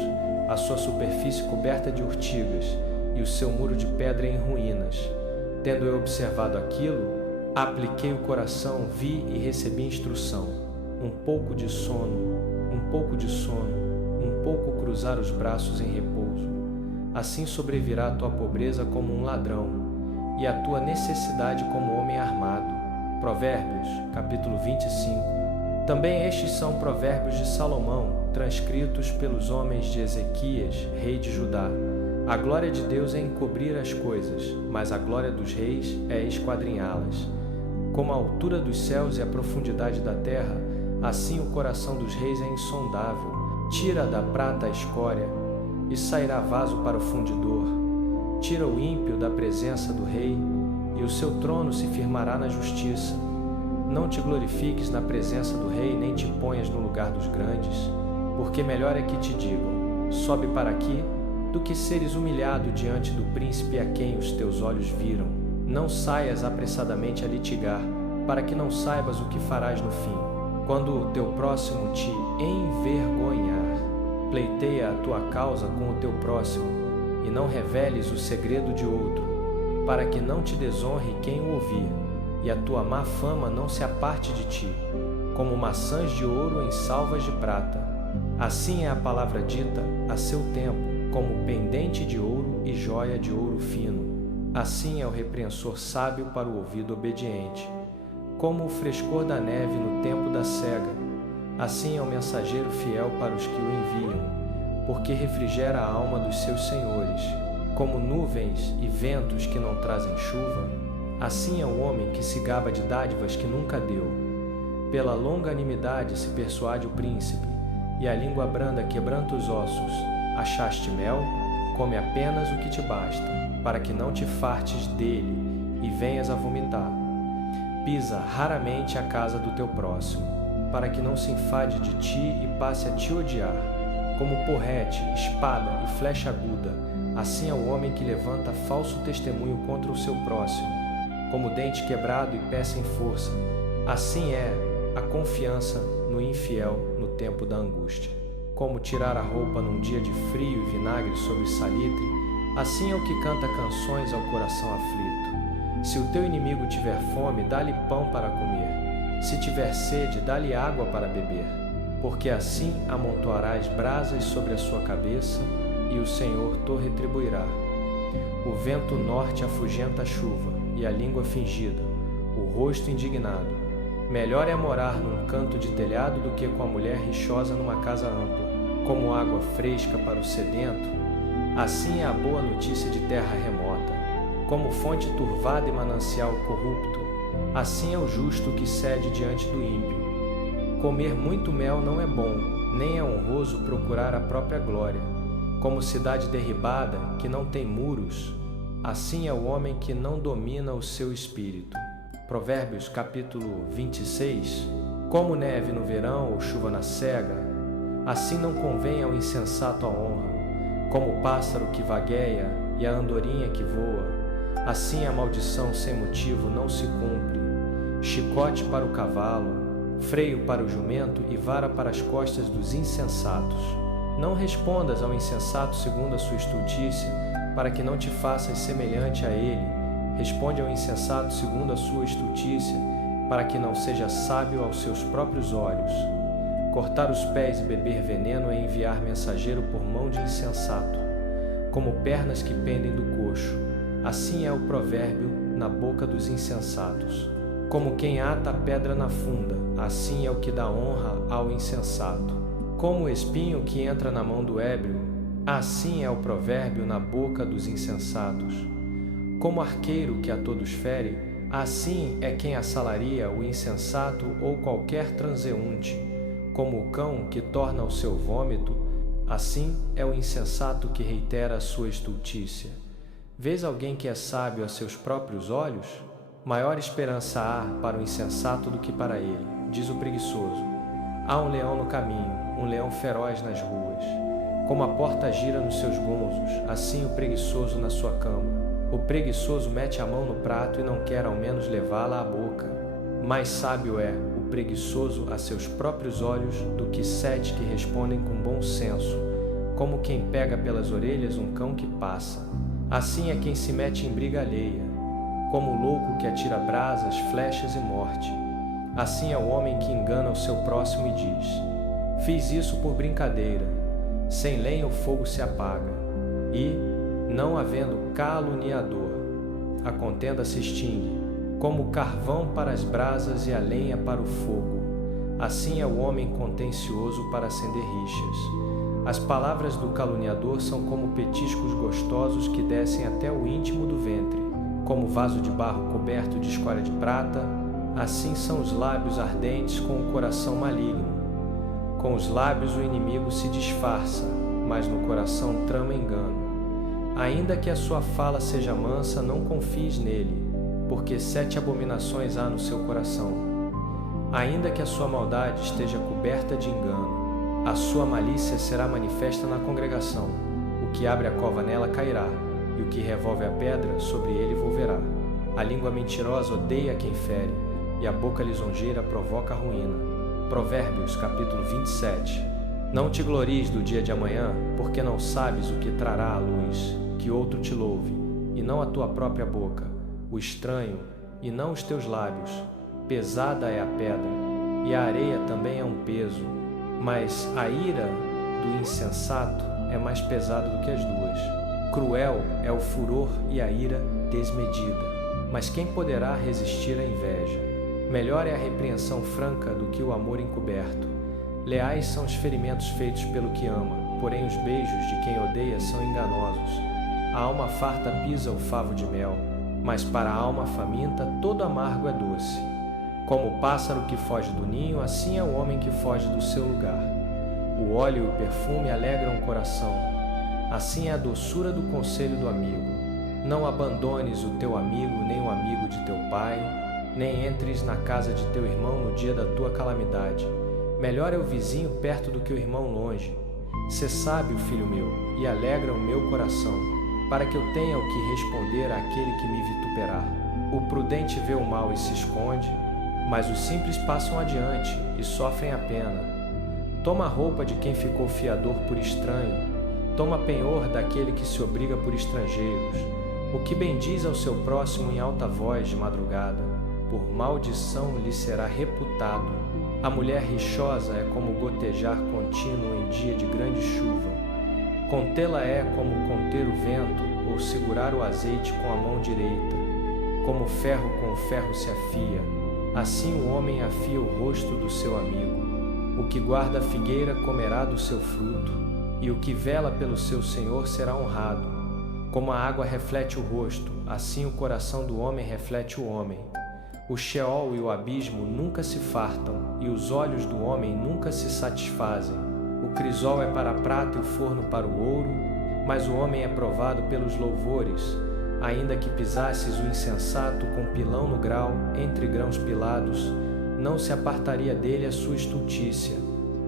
a sua superfície coberta de urtigas, e o seu muro de pedra em ruínas. Tendo eu observado aquilo, apliquei o coração, vi e recebi instrução. Um pouco de sono, um pouco cruzar os braços em repouso. Assim sobrevirá a tua pobreza como um ladrão, e a tua necessidade como homem armado. Provérbios, capítulo 25. Também estes são provérbios de Salomão, transcritos pelos homens de Ezequias, rei de Judá. A glória de Deus é encobrir as coisas, mas a glória dos reis é esquadrinhá-las. Como a altura dos céus e a profundidade da terra, assim o coração dos reis é insondável. Tira da prata a escória, e sairá vaso para o fundidor. Tira o ímpio da presença do rei, e o seu trono se firmará na justiça. Não te glorifiques na presença do rei, nem te ponhas no lugar dos grandes, porque melhor é que te digam: sobe para aqui, do que seres humilhado diante do príncipe a quem os teus olhos viram. Não saias apressadamente a litigar, para que não saibas o que farás no fim. Quando o teu próximo te envergonhar, pleiteia a tua causa com o teu próximo, e não reveles o segredo de outro, para que não te desonre quem o ouvir, e a tua má fama não se aparte de ti, como maçãs de ouro em salvas de prata. Assim é a palavra dita a seu tempo, como pendente de ouro e joia de ouro fino. Assim é o repreensor sábio para o ouvido obediente, como o frescor da neve no tempo da cega. Assim é o mensageiro fiel para os que o enviam, porque refrigera a alma dos seus senhores. Como nuvens e ventos que não trazem chuva, assim é o homem que se gaba de dádivas que nunca deu. Pela longanimidade se persuade o príncipe, e a língua branda quebranta os ossos. Achaste mel? Come apenas o que te basta, para que não te fartes dele e venhas a vomitar. Pisa raramente a casa do teu próximo, para que não se enfade de ti e passe a te odiar. Como porrete, espada e flecha aguda, assim é o homem que levanta falso testemunho contra o seu próximo. Como dente quebrado e pé sem força, assim é a confiança no infiel no tempo da angústia. Como tirar a roupa num dia de frio e vinagre sobre salitre, assim é o que canta canções ao coração aflito. Se o teu inimigo tiver fome, dá-lhe pão para comer. Se tiver sede, dá-lhe água para beber. Porque assim amontoarás brasas sobre a sua cabeça, e o Senhor te retribuirá. O vento norte afugenta a chuva, e a língua fingida, o rosto indignado. Melhor é morar num canto de telhado do que com a mulher rixosa numa casa ampla. Como água fresca para o sedento, assim é a boa notícia de terra remota. Como fonte turvada e manancial corrupto, assim é o justo que cede diante do ímpio. Comer muito mel não é bom, nem é honroso procurar a própria glória. Como cidade derribada, que não tem muros, assim é o homem que não domina o seu espírito. Provérbios capítulo 26. Como neve no verão ou chuva na cega, assim não convém ao insensato a honra. Como o pássaro que vagueia e a andorinha que voa, assim a maldição sem motivo não se cumpre. Chicote para o cavalo, freio para o jumento e vara para as costas dos insensatos. Não respondas ao insensato segundo a sua estultícia, para que não te faças semelhante a ele. Responde ao insensato segundo a sua estultícia, para que não seja sábio aos seus próprios olhos. Cortar os pés e beber veneno é enviar mensageiro por mão de insensato. Como pernas que pendem do coxo, assim é o provérbio na boca dos insensatos. Como quem ata a pedra na funda, assim é o que dá honra ao insensato. Como o espinho que entra na mão do ébrio, assim é o provérbio na boca dos insensatos. Como arqueiro que a todos fere, assim é quem assalaria o insensato ou qualquer transeunte. Como o cão que torna o seu vômito, assim é o insensato que reitera a sua estultícia. Vês alguém que é sábio a seus próprios olhos? Maior esperança há para o insensato do que para ele, diz o preguiçoso. Há um leão no caminho, um leão feroz nas ruas. Como a porta gira nos seus gonzos, assim o preguiçoso na sua cama. O preguiçoso mete a mão no prato e não quer ao menos levá-la à boca. Mais sábio é o preguiçoso a seus próprios olhos do que 7 que respondem com bom senso, como quem pega pelas orelhas um cão que passa. Assim é quem se mete em briga alheia, como o louco que atira brasas, flechas e morte. Assim é o homem que engana o seu próximo e diz: fiz isso por brincadeira. Sem lenha o fogo se apaga, e, não havendo caluniador, a contenda se extingue, como o carvão para as brasas e a lenha para o fogo. Assim é o homem contencioso para acender rixas. As palavras do caluniador são como petiscos gostosos que descem até o íntimo do ventre. Como vaso de barro coberto de escória de prata, assim são os lábios ardentes com o coração maligno. Com os lábios o inimigo se disfarça, mas no coração trama engano. Ainda que a sua fala seja mansa, não confies nele, porque 7 abominações há no seu coração. Ainda que a sua maldade esteja coberta de engano, a sua malícia será manifesta na congregação. O que abre a cova nela cairá, e o que revolve a pedra sobre ele volverá. A língua mentirosa odeia quem fere, e a boca lisonjeira provoca a ruína. Provérbios, capítulo 27. Não te glories do dia de amanhã, porque não sabes o que trará à luz. Que outro te louve, e não a tua própria boca, o estranho, e não os teus lábios. Pesada é a pedra, e a areia também é um peso, mas a ira do insensato é mais pesada do que as duas. Cruel é o furor e a ira desmedida, mas quem poderá resistir à inveja? Melhor é a repreensão franca do que o amor encoberto. Leais são os ferimentos feitos pelo que ama, porém os beijos de quem odeia são enganosos. A alma farta pisa o favo de mel, mas para a alma faminta todo amargo é doce. Como o pássaro que foge do ninho, assim é o homem que foge do seu lugar. O óleo e o perfume alegram o coração, assim é a doçura do conselho do amigo. Não abandones o teu amigo, nem o amigo de teu pai, nem entres na casa de teu irmão no dia da tua calamidade. Melhor é o vizinho perto do que o irmão longe. Sê sábio, filho meu, e alegra o meu coração, para que eu tenha o que responder àquele que me vituperar. O prudente vê o mal e se esconde, mas os simples passam adiante e sofrem a pena. Toma a roupa de quem ficou fiador por estranho, toma penhor daquele que se obriga por estrangeiros. O que bendiz ao seu próximo em alta voz de madrugada, por maldição lhe será reputado. A mulher rixosa é como gotejar contínuo em dia de grande chuva. Contê-la é como conter o vento ou segurar o azeite com a mão direita. Como ferro com o ferro se afia, assim o homem afia o rosto do seu amigo. O que guarda a figueira comerá do seu fruto, e o que vela pelo seu senhor será honrado. Como a água reflete o rosto, assim o coração do homem reflete o homem. O Sheol e o abismo nunca se fartam, e os olhos do homem nunca se satisfazem. O crisol é para a prata e o forno para o ouro, mas o homem é provado pelos louvores. Ainda que pisasses o insensato com pilão no grau, entre grãos pilados, não se apartaria dele a sua estultícia.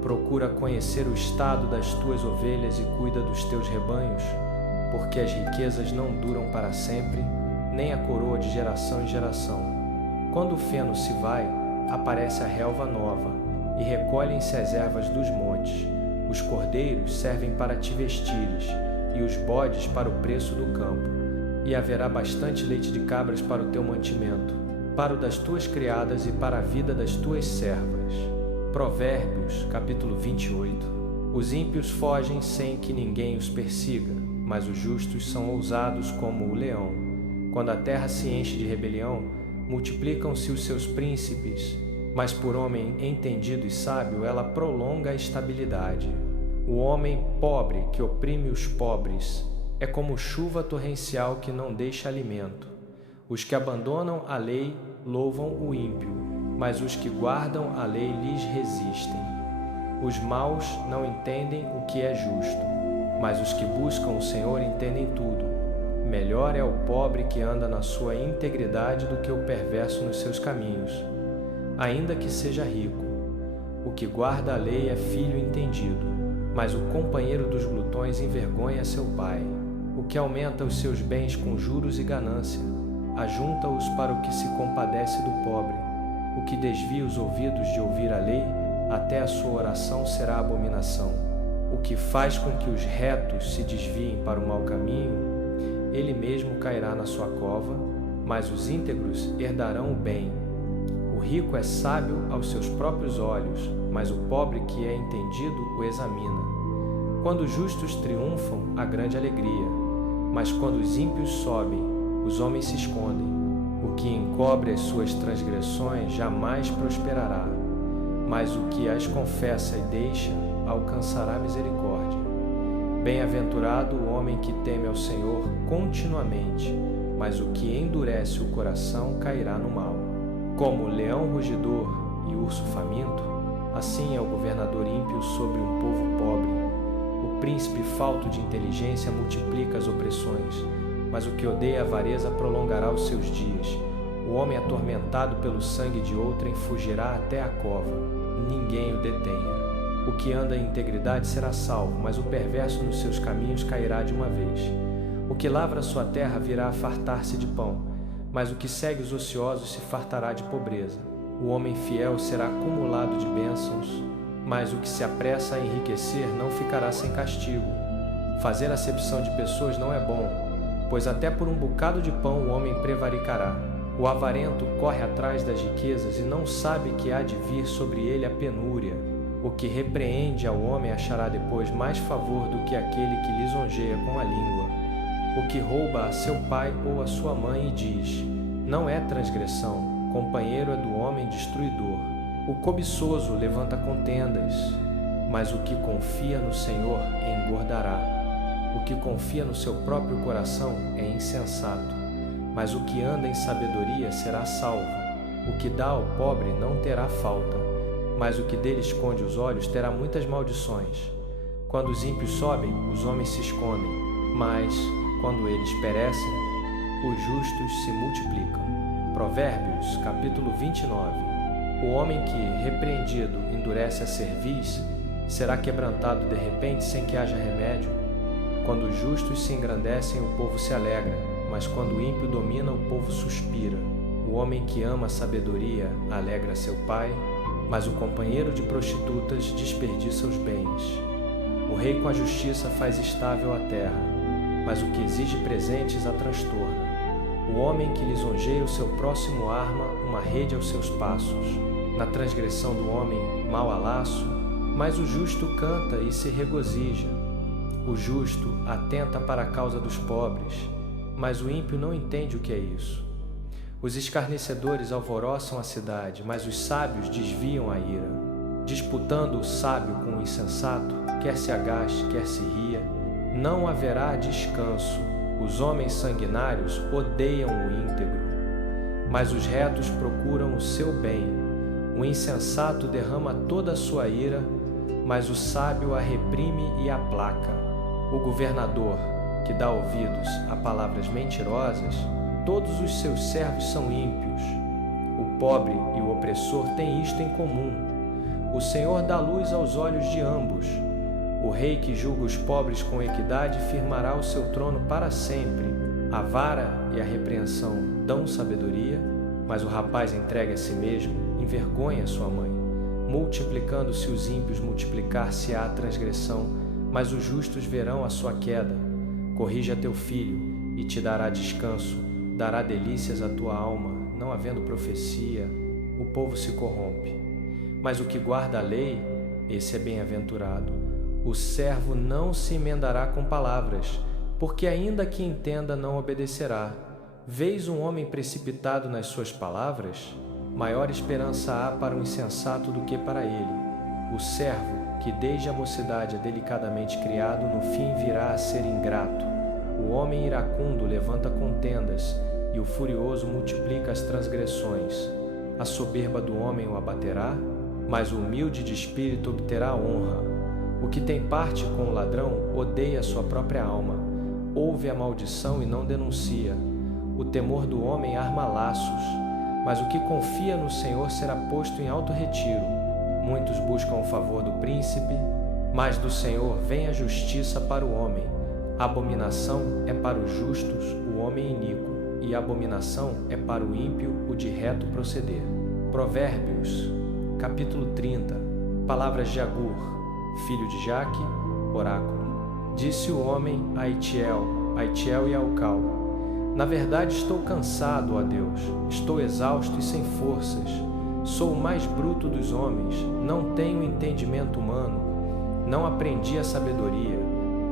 Procura conhecer o estado das tuas ovelhas e cuida dos teus rebanhos, porque as riquezas não duram para sempre, nem a coroa de geração em geração. Quando o feno se vai, aparece a relva nova, e recolhem-se as ervas dos montes. Os cordeiros servem para te vestires, e os bodes para o preço do campo. E haverá bastante leite de cabras para o teu mantimento, para o das tuas criadas e para a vida das tuas servas. Provérbios, capítulo 28. Os ímpios fogem sem que ninguém os persiga, mas os justos são ousados como o leão. Quando a terra se enche de rebelião, multiplicam-se os seus príncipes, mas por homem entendido e sábio ela prolonga a estabilidade. O homem pobre que oprime os pobres é como chuva torrencial que não deixa alimento. Os que abandonam a lei louvam o ímpio, mas os que guardam a lei lhes resistem. Os maus não entendem o que é justo, mas os que buscam o Senhor entendem tudo. Melhor é o pobre que anda na sua integridade do que o perverso nos seus caminhos, ainda que seja rico. O que guarda a lei é filho entendido, mas o companheiro dos glutões envergonha seu pai. O que aumenta os seus bens com juros e ganância, ajunta-os para o que se compadece do pobre. O que desvia os ouvidos de ouvir a lei, até a sua oração será abominação. O que faz com que os retos se desviem para o mau caminho, ele mesmo cairá na sua cova, mas os íntegros herdarão o bem. O rico é sábio aos seus próprios olhos, mas o pobre que é entendido o examina. Quando os justos triunfam, há grande alegria, mas quando os ímpios sobem, os homens se escondem. O que encobre as suas transgressões jamais prosperará, mas o que as confessa e deixa alcançará misericórdia. Bem-aventurado o homem que teme ao Senhor continuamente, mas o que endurece o coração cairá no mal. Como o leão rugidor e o urso faminto, assim é o governador ímpio sobre um povo pobre. O príncipe falto de inteligência multiplica as opressões, mas o que odeia a avareza prolongará os seus dias. O homem atormentado pelo sangue de outrem fugirá até a cova, ninguém o detenha. O que anda em integridade será salvo, mas o perverso nos seus caminhos cairá de uma vez. O que lavra sua terra virá a fartar-se de pão, mas o que segue os ociosos se fartará de pobreza. O homem fiel será acumulado de bênçãos, mas o que se apressa a enriquecer não ficará sem castigo. Fazer acepção de pessoas não é bom, pois até por um bocado de pão o homem prevaricará. O avarento corre atrás das riquezas e não sabe que há de vir sobre ele a penúria. O que repreende ao homem achará depois mais favor do que aquele que lisonjeia com a língua. O que rouba a seu pai ou a sua mãe e diz: não é transgressão, companheiro é do homem destruidor. O cobiçoso levanta contendas, mas o que confia no Senhor engordará. O que confia no seu próprio coração é insensato, mas o que anda em sabedoria será salvo. O que dá ao pobre não terá falta, mas o que dele esconde os olhos terá muitas maldições. Quando os ímpios sobem, os homens se escondem, mas, quando eles perecem, os justos se multiplicam. Provérbios, capítulo 29. O homem que, repreendido, endurece a cerviz, será quebrantado de repente sem que haja remédio. Quando os justos se engrandecem, o povo se alegra, mas quando o ímpio domina, o povo suspira. O homem que ama a sabedoria alegra seu pai, mas o companheiro de prostitutas desperdiça os bens. O rei com a justiça faz estável a terra, mas o que exige presentes a transtorna. O homem que lisonjeia o seu próximo arma uma rede aos seus passos. Na transgressão do homem, mau a laço, mas o justo canta e se regozija. O justo atenta para a causa dos pobres, mas o ímpio não entende o que é isso. Os escarnecedores alvoroçam a cidade, mas os sábios desviam a ira. Disputando o sábio com o insensato, quer se agaste, quer se ria, não haverá descanso. Os homens sanguinários odeiam o íntegro, mas os retos procuram o seu bem. O insensato derrama toda a sua ira, mas o sábio a reprime e aplaca. O governador, que dá ouvidos a palavras mentirosas, todos os seus servos são ímpios. O pobre e o opressor têm isto em comum: o Senhor dá luz aos olhos de ambos. O rei que julga os pobres com equidade firmará o seu trono para sempre. A vara e a repreensão dão sabedoria, mas o rapaz entregue a si mesmo envergonha sua mãe. Multiplicando-se os ímpios, multiplicar-se-á a transgressão, mas os justos verão a sua queda. Corrija teu filho, e te dará descanso, dará delícias à tua alma. Não havendo profecia, o povo se corrompe. Mas o que guarda a lei, esse é bem-aventurado. O servo não se emendará com palavras, porque ainda que entenda, não obedecerá. Vês um homem precipitado nas suas palavras? Maior esperança há para o insensato do que para ele. O servo, que desde a mocidade é delicadamente criado, no fim virá a ser ingrato. O homem iracundo levanta contendas, e o furioso multiplica as transgressões. A soberba do homem o abaterá, mas o humilde de espírito obterá honra. O que tem parte com o ladrão odeia sua própria alma. Ouve a maldição e não denuncia. O temor do homem arma laços, mas o que confia no Senhor será posto em alto retiro. Muitos buscam o favor do príncipe, mas do Senhor vem a justiça para o homem. Abominação é para os justos o homem iníquo, e abominação é para o ímpio o de reto proceder. Provérbios, capítulo 30. Palavras de Agur, filho de Jaque, oráculo. Disse o homem a Itiel e a Ucal: na verdade estou cansado, ó Deus, estou exausto e sem forças. Sou o mais bruto dos homens, não tenho entendimento humano, não aprendi a sabedoria,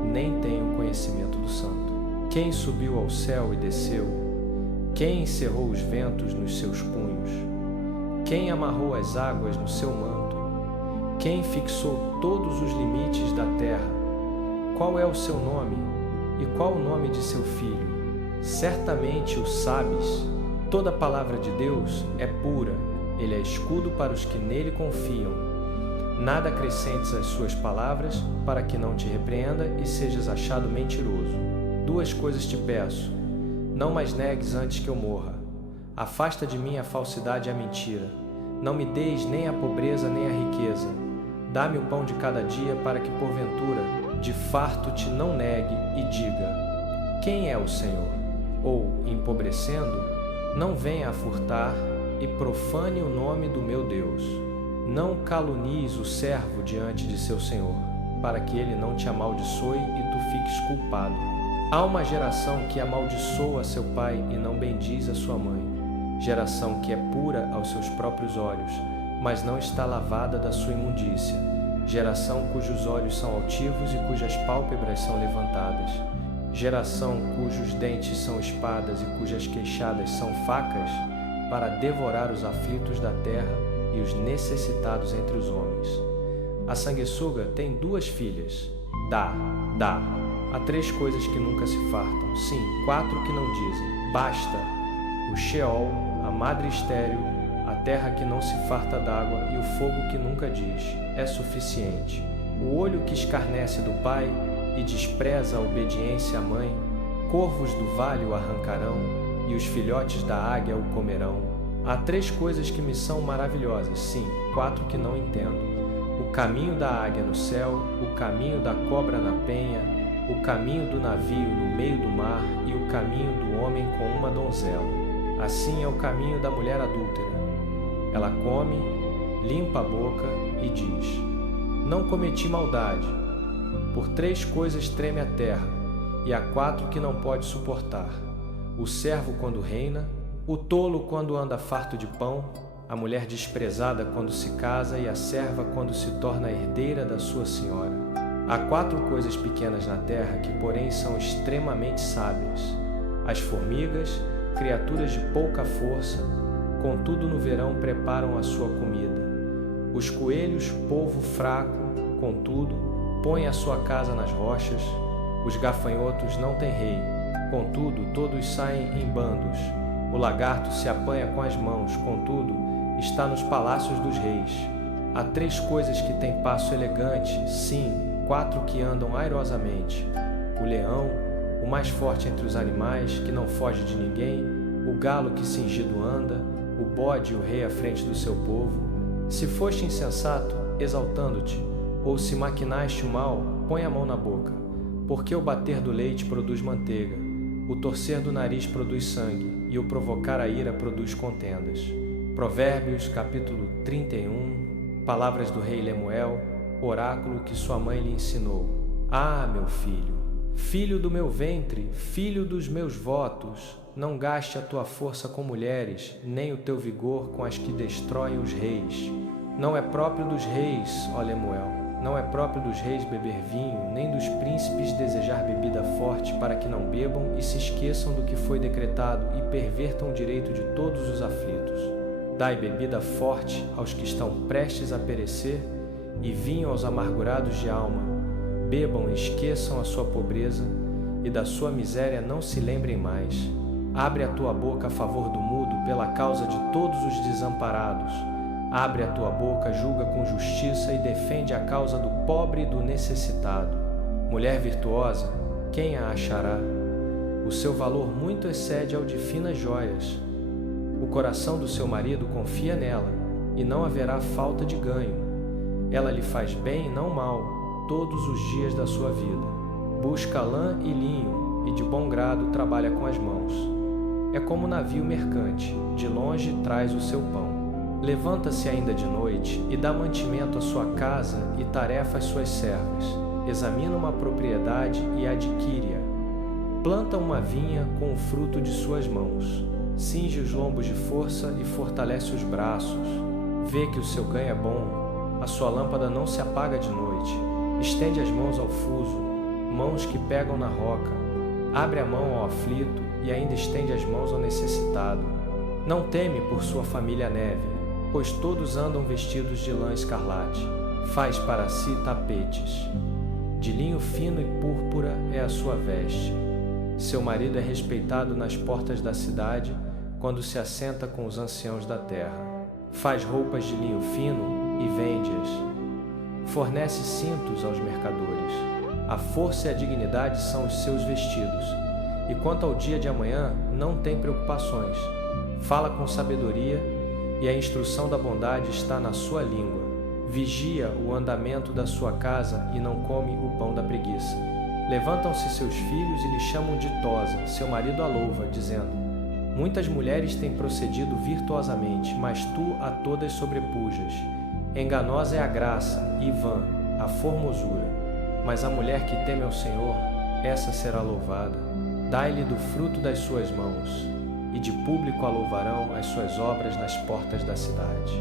nem tenho conhecimento do santo. Quem subiu ao céu e desceu? Quem encerrou os ventos nos seus punhos? Quem amarrou as águas no seu manto? Quem fixou todos os limites da terra? Qual é o seu nome? E qual o nome de seu filho? Certamente o sabes. Toda palavra de Deus é pura, ele é escudo para os que nele confiam. Nada acrescentes às suas palavras, para que não te repreenda e sejas achado mentiroso. Duas coisas te peço: não mais negues antes que eu morra. Afasta de mim a falsidade e a mentira. Não me deis nem a pobreza nem a riqueza. Dá-me o pão de cada dia, para que porventura de farto te não negue e diga: quem é o Senhor? Ou, empobrecendo, não venha a furtar e profane o nome do meu Deus. Não calunies o servo diante de seu Senhor, para que ele não te amaldiçoe e tu fiques culpado. Há uma geração que amaldiçoa seu pai e não bendiz a sua mãe, geração que é pura aos seus próprios olhos, mas não está lavada da sua imundícia, geração cujos olhos são altivos e cujas pálpebras são levantadas, geração cujos dentes são espadas e cujas queixadas são facas, para devorar os aflitos da terra e os necessitados entre os homens. A sanguessuga tem 2 filhas. Dá. Há 3 coisas que nunca se fartam. Sim, 4 que não dizem. Basta. O Sheol, a madre estéril, a terra que não se farta d'água e o fogo que nunca diz: é suficiente. O olho que escarnece do pai e despreza a obediência à mãe, corvos do vale o arrancarão e os filhotes da águia o comerão. Há 3 coisas que me são maravilhosas, sim, 4 que não entendo: o caminho da águia no céu, o caminho da cobra na penha, o caminho do navio no meio do mar e o caminho do homem com uma donzela. Assim é o caminho da mulher adúltera. Ela come, limpa a boca e diz: não cometi maldade. Por 3 coisas treme a terra, e há 4 que não pode suportar: o servo quando reina, o tolo quando anda farto de pão, a mulher desprezada quando se casa e a serva quando se torna herdeira da sua senhora. Há 4 coisas pequenas na terra que, porém, são extremamente sábias: as formigas, criaturas de pouca força, contudo no verão preparam a sua comida. Os coelhos, povo fraco, contudo, põe a sua casa nas rochas. Os gafanhotos não têm rei, contudo todos saem em bandos. O lagarto se apanha com as mãos, contudo está nos palácios dos reis. Há 3 coisas que têm passo elegante, sim, 4 que andam airosamente: o leão, o mais forte entre os animais, que não foge de ninguém, o galo que cingido anda, o o bode e o rei à frente do seu povo? Se foste insensato, exaltando-te, ou se maquinaste o mal, põe a mão na boca. Porque o bater do leite produz manteiga, o torcer do nariz produz sangue, e o provocar a ira produz contendas. Provérbios, capítulo 31, palavras do rei Lemuel, oráculo que sua mãe lhe ensinou. Ah, meu filho, filho do meu ventre, filho dos meus votos, não gaste a tua força com mulheres, nem o teu vigor com as que destroem os reis. Não é próprio dos reis, ó Lemuel, não é próprio dos reis beber vinho, nem dos príncipes desejar bebida forte para que não bebam e se esqueçam do que foi decretado e pervertam o direito de todos os aflitos. Dai bebida forte aos que estão prestes a perecer e vinho aos amargurados de alma. Bebam e esqueçam a sua pobreza e da sua miséria não se lembrem mais. Abre a tua boca a favor do mudo pela causa de todos os desamparados. Abre a tua boca, julga com justiça e defende a causa do pobre e do necessitado. Mulher virtuosa, quem a achará? O seu valor muito excede ao de finas joias. O coração do seu marido confia nela, e não haverá falta de ganho. Ela lhe faz bem e não mal, todos os dias da sua vida. Busca lã e linho, e de bom grado trabalha com as mãos. É como navio mercante, de longe traz o seu pão. Levanta-se ainda de noite e dá mantimento à sua casa e tarefa às suas servas. Examina uma propriedade e adquire-a. Planta uma vinha com o fruto de suas mãos. Cinge os lombos de força e fortalece os braços. Vê que o seu ganho é bom. A sua lâmpada não se apaga de noite. Estende as mãos ao fuso, mãos que pegam na roca. Abre a mão ao aflito e ainda estende as mãos ao necessitado. Não teme por sua família a neve, pois todos andam vestidos de lã escarlate. Faz para si tapetes. De linho fino e púrpura é a sua veste. Seu marido é respeitado nas portas da cidade, quando se assenta com os anciãos da terra. Faz roupas de linho fino e vende-as. Fornece cintos aos mercadores. A força e a dignidade são os seus vestidos. E quanto ao dia de amanhã, não tem preocupações. Fala com sabedoria, e a instrução da bondade está na sua língua. Vigia o andamento da sua casa e não come o pão da preguiça. Levantam-se seus filhos e lhe chamam ditosa, seu marido a louva, dizendo: muitas mulheres têm procedido virtuosamente, mas tu a todas sobrepujas. Enganosa é a graça, e vã, a formosura. Mas a mulher que teme ao Senhor, essa será louvada. Dai-lhe do fruto das suas mãos, e de público a louvarão as suas obras nas portas da cidade.